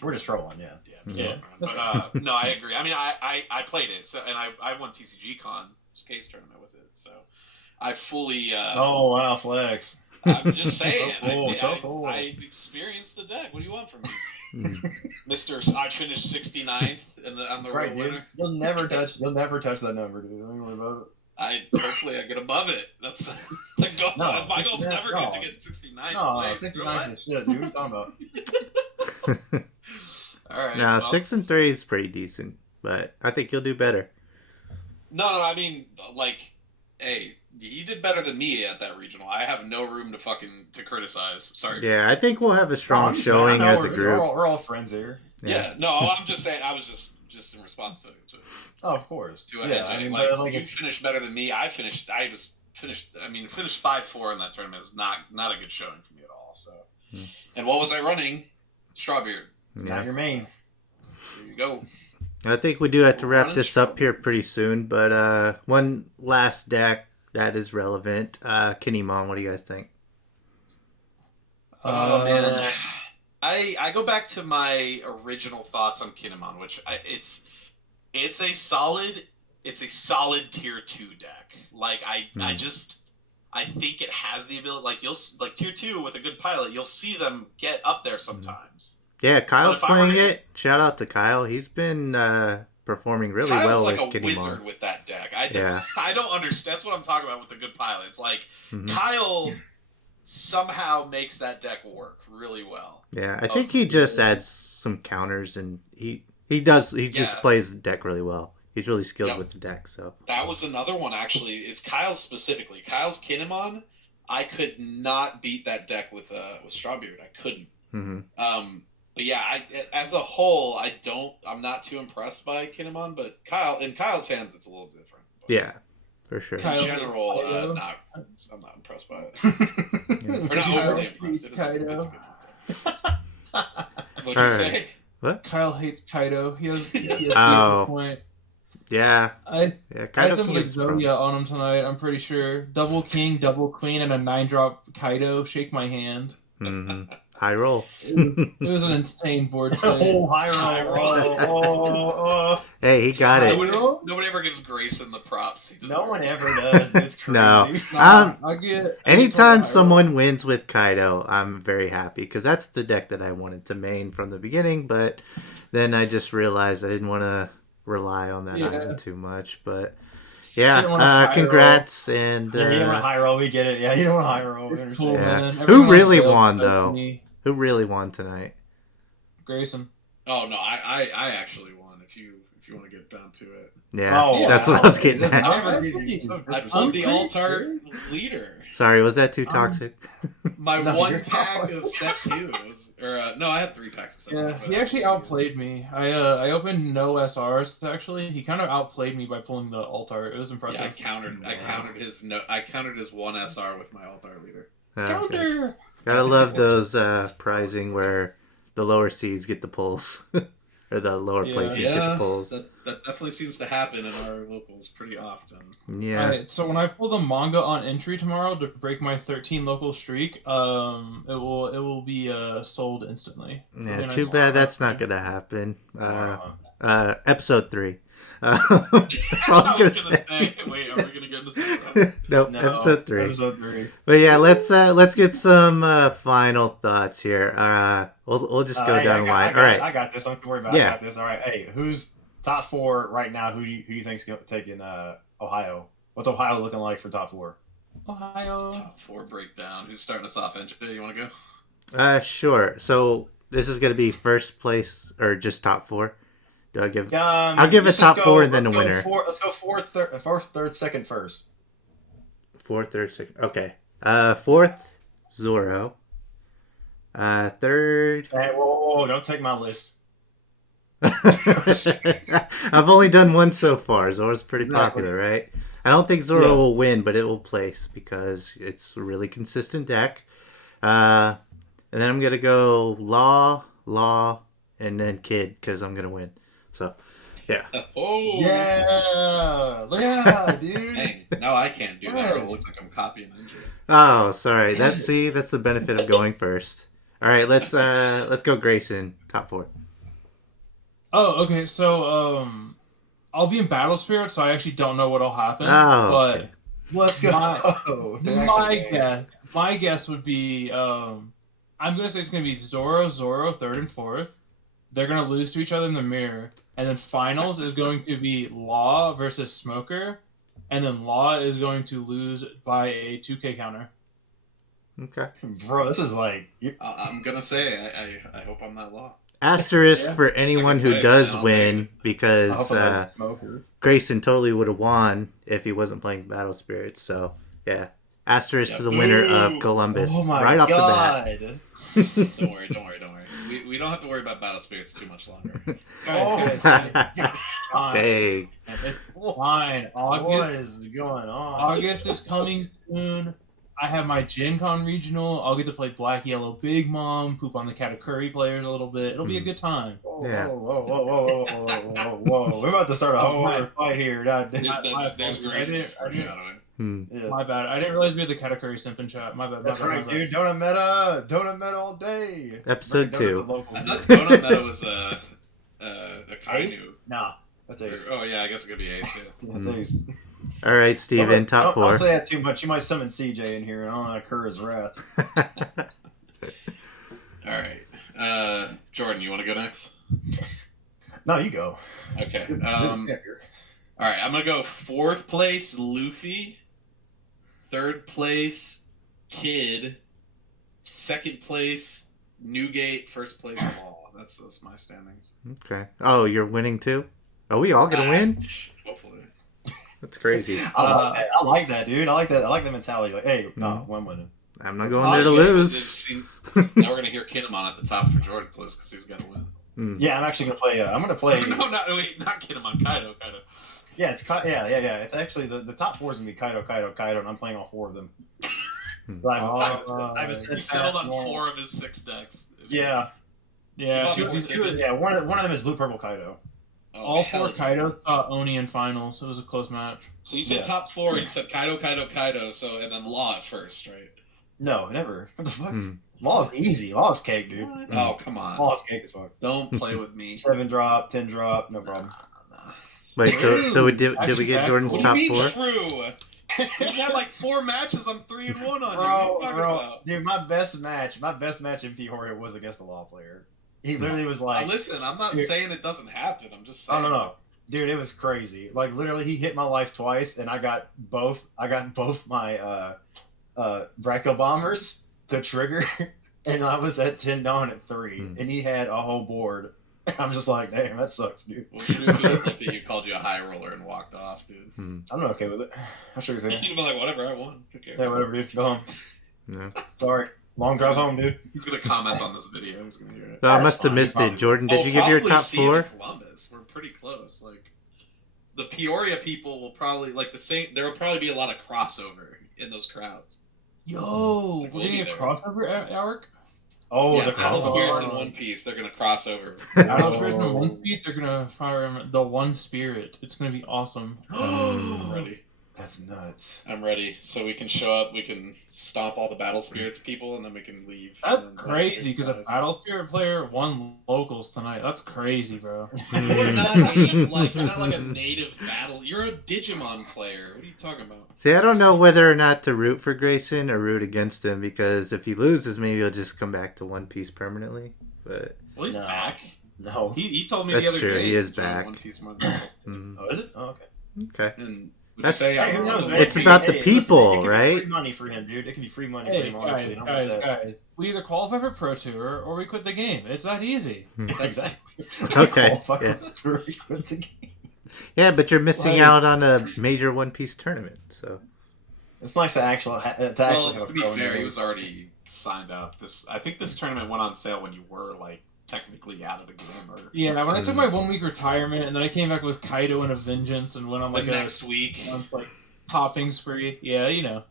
We're just trolling, yeah. just Yeah. fucking around. But no, I agree. I mean, I played it, so and I won TCG Con case tournament with it, so I fully. Oh wow, flex. I'm just saying. So cool, so I cool. I experienced the deck. What do you want from me, Mm. Mister? I finished 69th, and I'm the That's right, real dude. winner. You'll never touch that number, dude. Don't even worry about it. Hopefully I get above it. That's the goal. No, My goal's 69 never no. to get 69th No, place. 69 is shit, dude. What are you talking about? All right. Now well, 6-3 is pretty decent, but I think you'll do better. No, I mean, like, hey, he did better than me at that regional. I have no room to criticize. Sorry. Yeah, I think we'll have a strong No, showing I know as a we're group. We're all friends here. Yeah. No, I'm just saying. I was just in response to Oh, of course. a Yeah, head I mean, like, but like you if, finished better than me. I finished 5-4 in that tournament. It was not a good showing for me at all. So, and what was I running? Strawbeard. not Yeah. your main. There you go. I think we do have to wrap Running this up strong. here pretty soon, but one last deck that is relevant. Kinemon, what do you guys think? Oh man, I go back to my original thoughts on Kinemon, which it's a solid tier 2 deck. Like I think it has the ability. Like tier 2 with a good pilot, you'll see them get up there sometimes. Yeah, Kyle's if I were playing to- it. Shout out to Kyle. He's been performing really Kyle's well like with a Kinemon. wizard with that deck. I Yeah. don't understand. That's what I'm talking about with the good pilot. It's like Mhm. Kyle somehow makes that deck work really well. Yeah, I think he just adds some counters, and he just Yeah. plays the deck really well. He's really skilled Yep. with the deck, so. That was another one, actually, is Kyle's specifically. Kyle's Kinemon, I could not beat that deck with Strawbeard. I couldn't. Hmm. But yeah, as a whole, I'm not too impressed by Kinemon, but in Kyle's hands, it's a little different. But Yeah, for sure. in Kyle- general, Kaido. I'm not impressed by it. Or not Kyle overly hates impressed. It's a Kaido. good deck. What'd you Alright. say? What? Kyle hates Kaido. He has Oh. a point. Yeah, I yeah. I Kaido have some can give us Exodia problems. on him tonight, I'm pretty sure. Double king, double queen, and a 9-drop Kaido. Shake my hand. Mhm. High roll. It was an insane board state. Oh, high High roll. roll. Hey, he got it. Nobody ever gives Grayson the props. He No one deserves. ever does. It's crazy. No. I get Anytime I someone wins with Kaido, I'm very happy because that's the deck that I wanted to main from the beginning. But then I just realized I didn't want to rely on that Yeah. island too much. But Didn't want yeah, a high congrats and Yeah, you don't want high roll. We get it. Yeah, you don't want high roll. We It's cool, understand. Yeah. man. Who Everyone really failed won, except though? me. who really won tonight? Grayson. Oh no, I actually won. If you want to get down to it, Yeah, Oh, that's what I was getting at. I pulled the altar leader. Sorry, was that too toxic? My No, one you're pack fine. of set 2 was, no, I had 3 packs of set 2. Yeah, but he I actually pulled outplayed me. I opened no SRs actually. He kind of outplayed me by pulling the altar. It was you. impressive. Yeah, I countered his 1 SR with my altar leader. Okay. Counter. Gotta love those prizing where the lower seeds get the pulls. Or the lower Yeah. places get the pulls. that definitely seems to happen in our locals pretty often. Yeah. Alright, so when I pull the manga on entry tomorrow to break my 13 local streak, it will be sold instantly. Yeah, Really too nice. bad that's not gonna happen. Episode 3. That's all I I'm gonna was gonna say. say, wait, are we gonna get into something? Nope, No, episode 3. Episode 3. But yeah, let's get some final thoughts here. We'll just go down the line. All right. I got this. Don't worry about it. Yeah. I got this. All right. Hey, who's top 4 right now? Who you think's taking Ohio? What's Ohio looking like for top 4? Ohio. Top 4 breakdown. Who's starting us off, NJ? You want to go? Sure. So this is gonna be first place or just top 4? Do I give? I'll give a top 4 and then a winner. Let's go fourth, third, second, first. 4th, 3rd, 2nd. Okay. 4th, Zoro. 3rd. Hey, whoa, don't take my list. I've only done one so far. Zoro's pretty Exactly. popular, right? I don't think Zoro Yeah. will win, but it will place because it's a really consistent deck. And then I'm gonna go Law, and then Kid because I'm gonna win. So, yeah. Oh! Yeah, dude. Dang, now I can't do that. It looks like I'm copying NJ. Oh, sorry. That's the benefit of going first. All right, let's go Grayson top 4. Oh, okay. So I'll be in Battle Spirit, so I actually don't know what'll happen. Oh, but okay. Let's go. my guess would be I'm gonna say it's gonna be Zoro, third and fourth. They're gonna lose to each other in the mirror, and then finals is going to be Law versus Smoker, and then Law is going to lose by a 2K counter. Okay. Bro, this is like. I'm gonna say I hope I'm that Law. Asterisk Yeah. for anyone Second who place, does then I'll win I because hope I'm not a smoker. Grayson totally would have won if he wasn't playing Battle Spirits. So yeah, asterisk Yeah, to the winner of boo! Columbus Oh my right off god. the bat. Don't worry. We don't have to worry about Battle Spirits too much longer. Guys, fine. Dang. It's fine. What is going on? August is coming soon. I have my Gen Con regional. I'll get to play Black Yellow Big Mom, poop on the Katakuri players a little bit. It'll be a good time. Whoa, Yeah. whoa. We're about to start a whole other fight here. God damn. There's Grayson's foreshadowing. Yeah. My bad. I didn't realize we had the Katakuri simp in chat. My bad. That's my bad, right, my bad. dude. Donut meta all day. Episode Bring donuts 2. to locals. I thought Donut Meta was a Kaido. Nah, that's Ace. Oh yeah, I guess it could be Ace. Yeah. That's Ace. All right, Steven, top Don't 4. say that too much. You might summon CJ in here, and I don't want to incur his wrath. All right, Jordan, you want to go next? No, you go. Okay. Good All picker. right, I'm gonna go 4th place Luffy, 3rd place Kid, 2nd place Newgate, 1st place Law. That's my standings. Okay. Oh, you're winning too? Are we all gonna win? Hopefully. That's crazy. I like that, dude. I like that. I like the mentality. Like, hey, no, one winning. I'm not going there to lose. Now we're gonna hear Kinemon at the top for Jordan's list because he's gonna win. Yeah, I'm actually gonna play. I'm gonna play. No, not Kinemon. Kaido. Yeah, yeah. It's actually the top 4 is gonna be Kaido, and I'm playing all 4 of them. He settled on 4 of his 6 decks. Yeah. Yeah, One of them is blue purple Kaido. Oh, all 4 hell yeah. Kaidos saw Oni in finals. It was a close match. So you said top 4. You said Kaido. So and then Law at first, right? No, never. What the fuck? Law is easy. Law is cake, dude. What? Oh, come on. Law is cake as fuck. Don't play with me. 7 drop, 10 drop, no problem. Wait, so did we get Jordan's What top do you mean 4? true? We had like 4 matches. I'm 3-1 on you. What are you talking Bro, about? dude, my best match in Peoria was against a Law player. He literally was like, Listen, I'm not Dude. saying it doesn't happen. I'm just saying. no. Dude, it was crazy. Like literally, he hit my life twice, and I got both my Bracco bombers to trigger, and I was at 10 down at 3, and he had a whole board. I'm just like, damn, that sucks, dude. What would you do if he looked at you, called you a high roller, and walked off, dude? I'm not okay with it. I'm sure you're You'd be like, whatever, I won. Who cares? Yeah, whatever, dude. Go home. No. Sorry. Long drive home, dude. He's gonna comment on this video. He's gonna hear it. So I must have fine, missed it. probably. Jordan, did you give your probably top see it in 4? Columbus. We're pretty close. Like the Peoria people will probably like the same. There will probably be a lot of crossover in those crowds. Yo, Like, we're we'll getting a be there. crossover arc? Oh, yeah, the Battle Spirits in crossover. One Piece. They're gonna cross over. Battle Spirits in One Piece, they're gonna fire him the One Spirit. It's gonna be awesome. I'm ready. That's nuts. I'm ready. So we can show up. We can stomp all the Battle Spirits people, and then we can leave. That's and then crazy because a Spirits Battle Spirit player won locals tonight. That's crazy, bro. You're not like a native battle. You're a Digimon player. What are you talking about? See, I don't know whether or not to root for Grayson or root against him because if he loses, maybe he'll just come back to One Piece permanently. But Well, he's No. back. No. He told me That's the other true, day he is he's enjoying back. One Piece more than Battle Spirits. mm, Oh, is it? Oh, okay. okay. And would That's- you say Hey, who knows, man? It's about the Hey, people, it could be right? free money for him, dude. It could be free money Hey, for him. honestly. guys. We either qualify for Pro Tour or we quit the game. It's that easy. That's Okay, Fuck yeah. with the rig with the game. Yeah, but you're missing Like- out on a major One Piece tournament. So It's nice to actually have well. a To be pro in fair, there. he was already signed up. I think this tournament went on sale when you were like technically out of the game, or Yeah, when I took my 1 week retirement and then I came back with Kaido and a Vengeance and went on the like next week. like topping spree. Yeah, you know.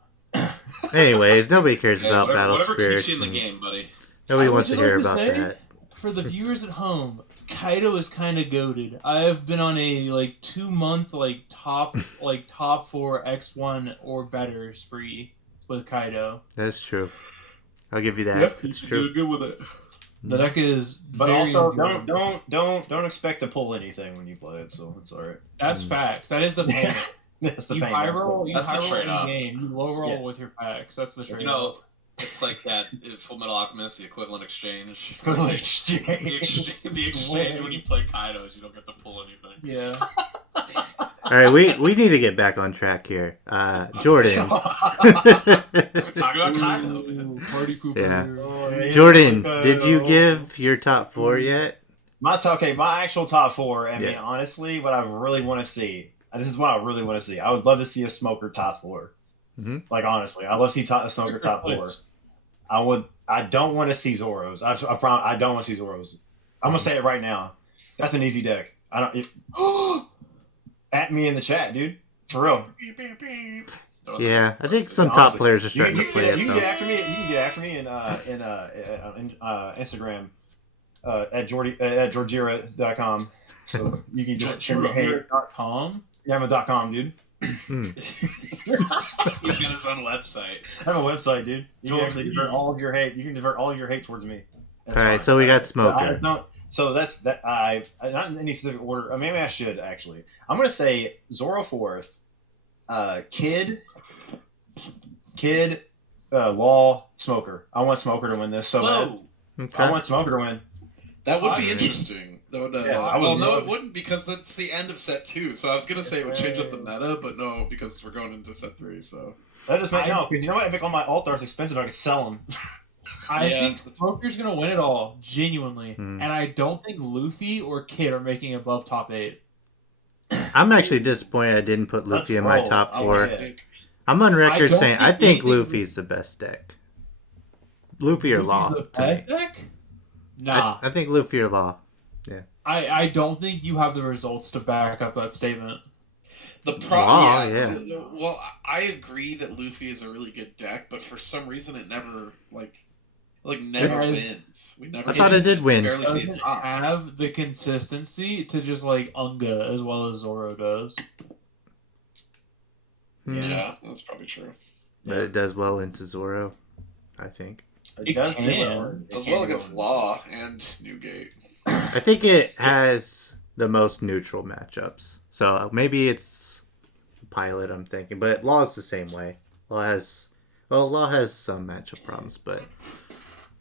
anyways, nobody cares Yeah, about Battle whatever Spirits. keeps you in the and game, buddy. Nobody I would wants to just hear like to about say- that. For the viewers at home, Kaido is kind of goated. I have been on a like 2 month top 4 X1 or better spree with Kaido. That's true. I'll give you that. It's true. good with it. The deck is But very also, enjoyable. don't expect to pull anything when you play it. So it's all right. That's facts. That is the payment. That's the You payment. high roll. You That's the high roll in trade-off. game. You low roll Yeah. with your packs. That's the trade. You know, it's like that in Full Metal Alchemist, the equivalent exchange. Equivalent The exchange. exchange when you play Kaidos, you don't get to pull anything. Yeah. All right, we need to get back on track here. Jordan. We're talking about Kaido, man. Ooh, Party Cooper. Yeah. Jordan, did you give your top 4 yet? My actual top 4. I mean, Yes. honestly, what I really want to see. This is what I really want to see. I would love to see a Smoker top 4. Mm-hmm. Like honestly, I love to see a Smoker top 4. I don't want to see Zoro's. I don't want to see Zoro's. I'm gonna say it right now. That's an easy deck. At me in the chat, dude. For real. Yeah, I think some top Honestly, players are You starting to play can it get though. after me. You can get after me in Instagram at Georgira.com. So you can just send me hate. .com. Yamma.com, dude. He's got his own website. I have a website, dude. You can actually divert all of your hate. You can divert all of your hate towards me. That's All right, fine. so we got I Smoker. don't. So that's that. I not in any specific order. Maybe I should actually. I'm gonna say Zoro 4th, Kid, Law, Smoker. I want Smoker to win this so bad. Whoa! I Okay. want Smoker to win. That would be Alright. interesting. That would, Yeah, I well, would no, love it wouldn't because that's the end of set 2. So I was gonna say it would change up the meta, but no, because we're going into set 3. So That just make no, because you know what? I make all my alt arts expensive. I can sell them. I Yeah, think Smoker's gonna win it all, genuinely, Hmm. and I don't think Luffy or Kid are making above top 8. I'm actually disappointed I didn't put Luffy in my roll. top I'll 4. take. I'm on record don't saying I think think anything- Luffy's the best deck. Luffy or Law Luffy's the to me. best deck? Nah, I think Luffy or Law. I don't think you have the results to back up that statement. The Wow, well, I agree that Luffy is a really good deck, but for some reason it never never Guys, wins. We never. I thought it did win. Barely see Doesn't it pop. have the consistency to just like Unga as well as Zoro does. Yeah, that's probably true. But it does well into Zoro, I think. It does do can. well. It Does can well do against Law and Newgate. I think it has the most neutral matchups. So maybe it's Pilot, I'm thinking. But Law is the same way. Law has some matchup problems, but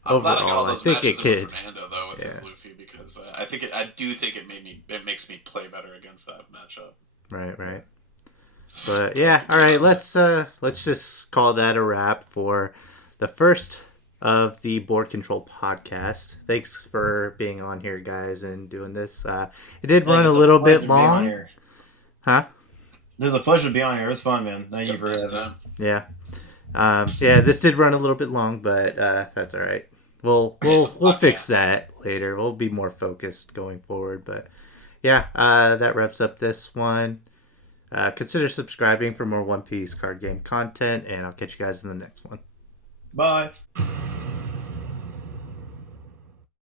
I'm glad I got overall, all I those think matches it in could. Fernando though with his Yeah. Luffy because I do think it makes me play better against that matchup. Right. But yeah, all right. Let's just call that a wrap for the first of the Board Control podcast. Thanks for being on here, guys, and doing this. It did run a little bit long, huh? It was a pleasure to be on here. It was fun, man. Thank you for having me. Anytime. Yeah. This did run a little bit long, but that's all right. We'll fix that later. We'll be more focused going forward. But yeah, that wraps up this one. Consider subscribing for more One Piece card game content, and I'll catch you guys in the next one. Bye.